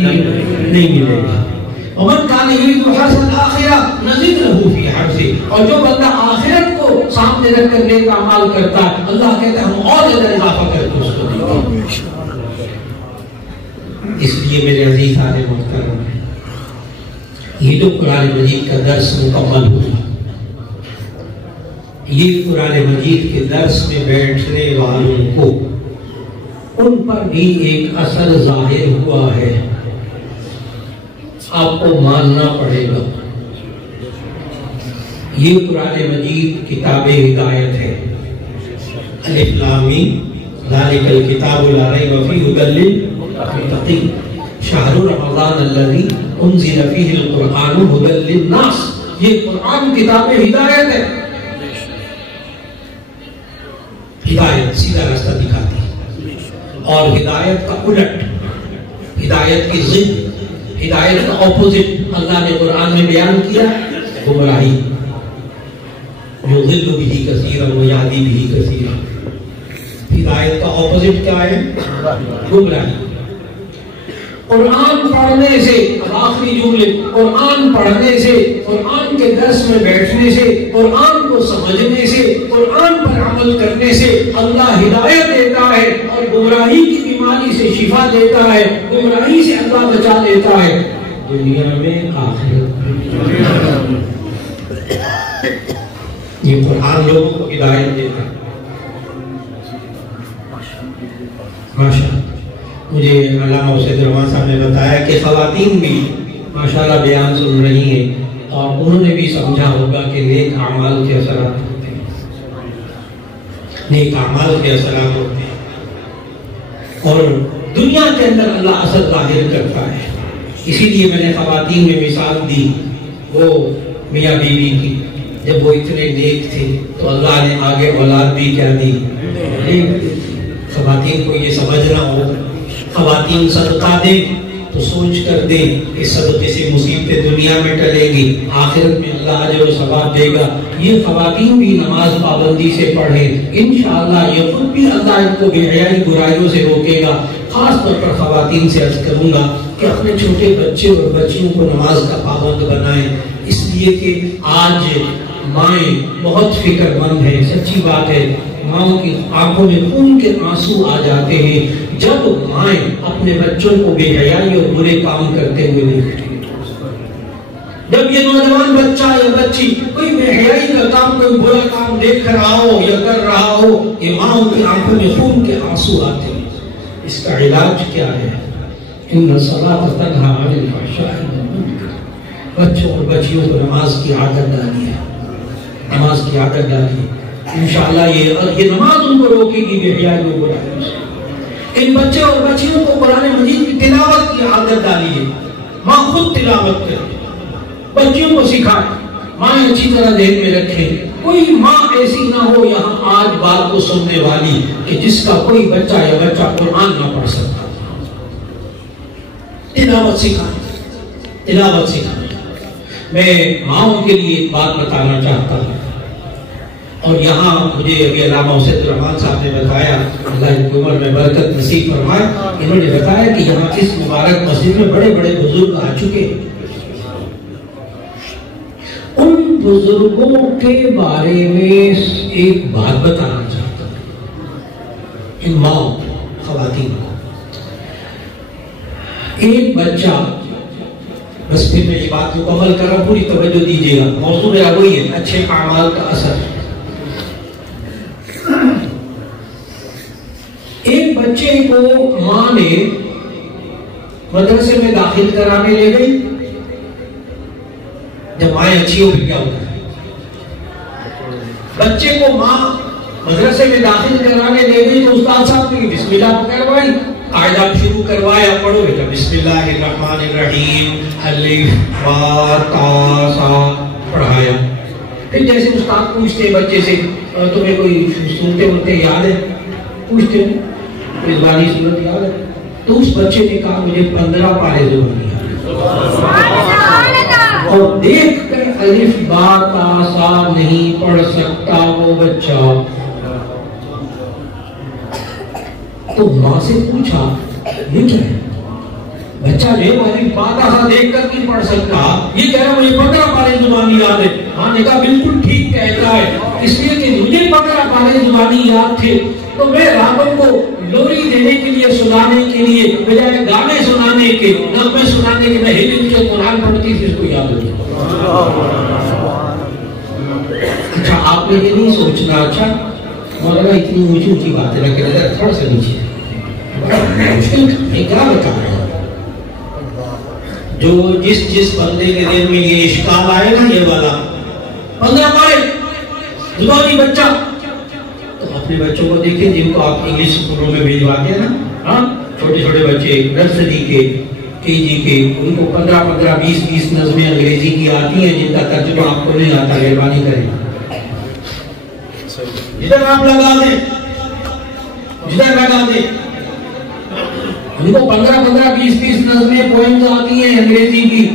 نہیں ملے گا. ومن كان يريد حرث الآخرة نزد له في حرثه، اور جو بندہ آخرت کو سامنے رکھ کر نیک اعمال کرتا ہے، اللہ کہتا ہے ہم اور زیادہ اضافہ کر کے اس کو دیں گے. اس لیے میرے عزیز محترم، یہ جو قرآن مجید کا درس مکمل ہوا، یہ قرآن مجید کے درس میں بیٹھنے والوں کو ان پر بھی ایک اثر ظاہر ہوا ہے. آپ کو ماننا پڑے گا. یہ قرآن مجید کتاب ہدایت ہے. الف لام میم ذالک الکتاب لا ریب فیہ ھدی للمتقین شہر رمضان الذی انزل فیہ القرآن ھدی للناس. یہ قرآن کتاب ہدایت ہے. ہدایت سیدھا راستہ دکھاتی ہے، اور ہدایت کا الٹ، ہدایت کی ضد، ہدایت کا اپوزٹ اللہ نے قرآن میں بیان کیا، گمراہی. یضل بہ کثیرا ویہدی بہ کثیرا. ہدایت کا اپوزٹ کیا ہے؟ گمراہی. قرآن پڑھنے سے، آخری جملے، قرآن پڑھنے سے، قرآن کے درس میں بیٹھنے سے، قرآن کو سمجھنے سے، قرآن پر عمل کرنے سے اللہ ہدایت دیتا ہے اور گمراہی کی بیماری سے شفا دیتا ہے. گمراہی سے اللہ بچا لیتا ہے دنیا میں آخرت میں. یہ قرآن لوگوں کو ہدایت دیتا ہے. ماشاءاللہ مجھے علامہ حسین رحمان صاحب نے بتایا کہ خواتین بھی ماشاءاللہ بیان سن رہی ہیں اور انہوں نے بھی سمجھا ہوگا کہ نیک اعمال کے اثرات ہوتے ہیں. نیک اعمال کے اثرات ہوتے ہیں. اور دنیا کے اندر اللہ اثر ظاہر کرتا ہے. اسی لیے میں نے خواتین میں مثال دی وہ میاں بیوی کی. جب وہ اتنے نیک تھے تو اللہ نے آگے اولاد بھی کیا دی. خواتین کو یہ سمجھنا ہو خواتین صدقہ دیں تو سوچ کر دیں اس صدقے سے مصیبتیں دنیا میں ٹلے گی، آخرت میں اللہ اجر و ثواب دے گا. یہ خواتین بھی نماز پابندی سے پڑھیں، انشاءاللہ یہ خود بھی اللہ ان کو بے حیائی برائیوں سے روکے گا. خاص طور پر خواتین سے عرض کروں گا کہ اپنے چھوٹے بچے اور بچیوں کو نماز کا پابند بنائیں، اس لیے کہ آج مائیں بہت فکر مند ہیں. سچی بات ہے، ماؤں کی آنکھوں میں خون کے آنسو آ جاتے ہیں جب مائیں اپنے بچوں کو بے حیائی اور برے کام کرتے ہوئے دیکھتی ہیں. جب یہ نوجوان بچہ یا بچی کوئی بے حیائی کا کام، کوئی برا کام دیکھ رہا ہو یا کر رہا ہو، یہ ماؤں کی آنکھوں میں خون کے آنسو آتے ہیں. اس کا علاج کیا ہے؟ ان الصلاۃ تنہی عن الفحشاء والمنکر. بچوں اور بچیوں کو نماز کی عادت ڈالیے، نماز کی عادت ڈالیے. انشاءاللہ یہ نماز ان کو روکے گی بے حیائی اور برائیوں سے. ان بچے اور بچیوں کو قرآن مجید کی تلاوت کی عادت ڈالیے. ماں خود تلاوت کرے، بچیوں کو سکھائے، ماں اچھی طرح ذہن میں رکھے. کوئی ماں ایسی نہ ہو یہاں آج بات کو سننے والی کہ جس کا کوئی بچہ یا بچہ قرآن نہ پڑھ سکتا. تلاوت سکھائیں، تلاوت سکھائیں. میں ماؤں کے لیے ایک بات بتانا چاہتا ہوں، اور یہاں مجھے ابھی علامہ اسد الرحمان صاحب نے بتایا، اللہ ان کی عمر میں برکت نصیب فرمائے، انہوں نے بتایا کہ یہاں اس مبارک مسجد میں بڑے بڑے بزرگ آ چکے. ان بزرگوں کے بارے میں ایک بات بتانا چاہتا ہوں ان ماؤں خواتین کو. ایک بچہ، بس پھر میں یہ بات مکمل کر رہا ہوں، پوری توجہ دیجیے گا. موضوع میرا وہی ہے، اچھے اعمال کا اثر. ایک بچے کو ماں نے مدرسے میں داخل کرانے لے گئی. جب مائیں اچھی ہو پھر کیا ہوتا ہے؟ بچے کو ماں مدرسے میں داخل کرانے لے گئی تو استاد صاحب نے بسم اللہ کروائی، قاعدہ شروع کروایا، پڑھو بیٹا بسم اللہ الرحمن الرحیم الف با تا سا، پڑھایا. پھر جیسے استاد پوچھتے بچے سے تمہیں کوئی سنتے ونتے یاد ہے، پوچھتے کوئی زبانی صورت یاد ہے، تو اس بچے نے کہا مجھے 15 پارے زبانی یاد ہے. اور دیکھ کر الف با تا سا نہیں پڑھ سکتا وہ بچہ. تو ماں سے پوچھا یہ کیا ہے؟ بچہ جو الف با تا سا دیکھ کر نہیں پڑھ سکتا، یہ کہہ رہا مجھے 15 پارے زبانی یاد ہے. ماں نے کہا بالکل ٹھیک کہتا ہے، اس لیے کہ مجھے 15 پارے زبانی یاد تھے تو میں راغب کو لوری دینے کے لیے، سنانے کے لیے، بجائے گانے سنانے کے، نغمے سنانے کے، میں ہل کے قرآن پڑھتی تھی، اس کو یاد ہو گیا. اچھا آپ نے یہ نہیں سوچنا اچھا مولانا اتنی اونچی اونچی باتیں رکھ کے تھوڑا سا نیچے کیا بتا رہے ہیں؟ جو جس بندے کے دل میں یہ اشکال آئے نا، یہ والا 15 پارے زبانی بچہ، تو اپنے بچوں کو دیکھیں جن کو آپ انگلش اسکولوں میں بھیجواتے ہیں نا، چھوٹے چھوٹے بچے نرسری کے، کے جی کے، ان کو 15 20 نظمیں انگریزی کی آتی ہیں جن کا ترجمہ آپ کو نہیں آتا. مہربانی کریں جدھر آپ لگا دیں، جدھر لگا دیں، ان کو 15 20 نظمیں پوئمز آتی ہیں انگریزی کی.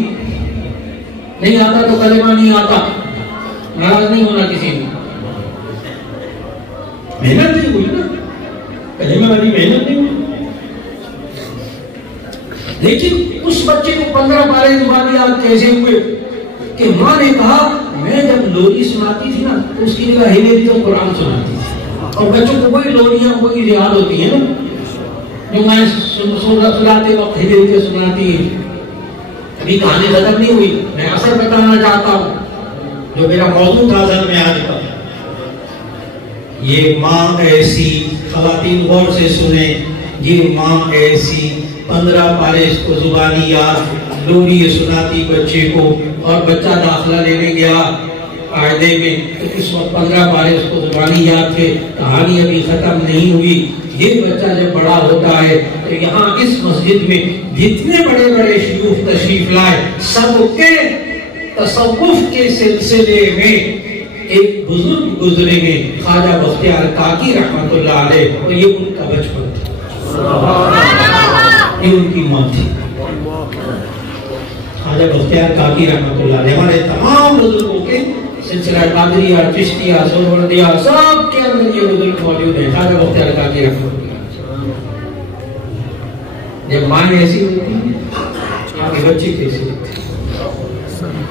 نہیں آتا تو کلمہ نہیں آتا، ناراض نہیں ہونا کسی نے، محنت نہیں ہوئی نا، کلمہ والی محنت نہیں ہوئی. لیکن اس بچے کو 15 پارے زبانی یاد کیسے ہوئے کہ ماں نے کہا میں جب لوری سناتی تھی نا تو اس کی جگہ ہلے بھی تو قرآن سناتی تھی. اور بچوں کو وہی لوریاں وہی یاد ہوتی ہیں نا جو میں سناتے وقت ہلے کے سناتی ہے. ابھی کہانی ختم نہیں ہوئی، میں اثر بتانا چاہتا ہوں جو میرا موضوع تھا ذہن میں آج کا. یہ ماں ایسی، خواتین غور سے سنیں، یہ ماں ایسی 15 پارے اس کو زبانی یاد، لوری سناتی بچے کو، اور بچہ داخلہ لینے گیا قاعدے میں تو اس وقت 15 پارے اس کو زبانی یاد تھے. کہانی ابھی ختم نہیں ہوئی. یہ بچہ جب بڑا ہوتا ہے تو یہاں اس مسجد میں جتنے بڑے بڑے شیوخ تشریف لائے سب کے تصوف کے سلسلے میں ایک بزرگ گزرے ہیں خواجہ بختیار کاکی رحمت اللہ علیہ، اور یہ ان کا بچپن تھا، یہ ان کی ماں تھی خواجہ بختیار کاکی رحمت اللہ علیہ۔ ہمارے تمام بزرگوں کے سلسلہ قادریہ، چشتیہ، سہروردیہ سب کے اندر یہ بزرگ موجود ہیں، خواجہ بختیار کاکی رحمت اللہ علیہ۔ جب ماں ایسی ہوتی ہے آپ کے بچے کیسے ہوتے ہیں؟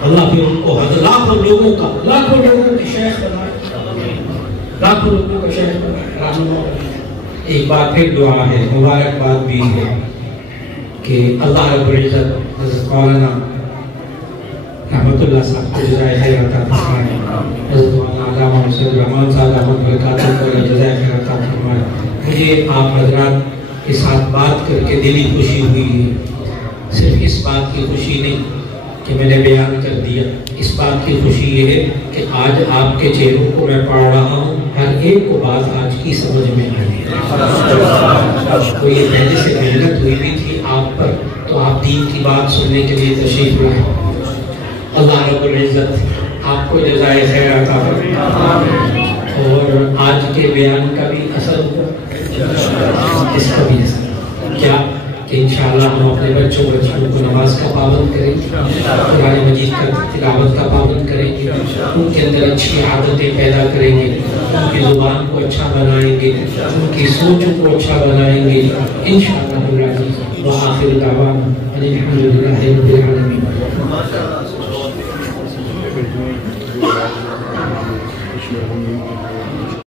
اللہ پھر ان کو لاکھوں لوگوں کی شیخ بنائے، لاکھوں لوگوں کا شیخ بنائے، رہنما بنائے۔ ایک بار پھر دعا ہے، مبارکباد بھی ہے کہ اللہ رب العزت حضرت مولانا رحمت اللہ صاحب کو جزائے خیر عطا فرمائے، حضرت مولانا علامہ مسعود الرحمان صاحب رحمۃ اللہ برکاتہ کو جزائے خیر عطا فرمائے۔ مجھے آپ حضرات کے ساتھ بات کر کے دلی خوشی ہوئی ہے، صرف اس بات کی خوشی نہیں کہ میں نے بیان کر دیا، اس بات کی خوشی یہ ہے کہ آج آپ کے چہروں کو میں پڑھ رہا ہوں، ہر ایک کو بات آج کی سمجھ میں آئی ہے۔ تو یہ پہلے سے محنت ہوئی بھی تھی آپ پر، تو آپ دین کی بات سننے کے لیے تشریف لائے۔ اللہ رب العزت آپ کو جزائے خیر عطا فرمائے، اور آج کے بیان کا بھی اثر ہوگا، اس کا بھی اثر کیا کہ انشاءاللہ ہم اپنے بچوں کو نماز کا پابند کریں گے، قرآن مجید کا تلاوت کا پابند کریں گے، ان کے اندر اچھی عادتیں پیدا کریں گے، ان کی زبان کو اچھا بنائیں گے، ان کی سوچ کو اچھا بنائیں گے انشاءاللہ العزیز۔ وآخر دعوانا ان الحمدللہ رب العالمین۔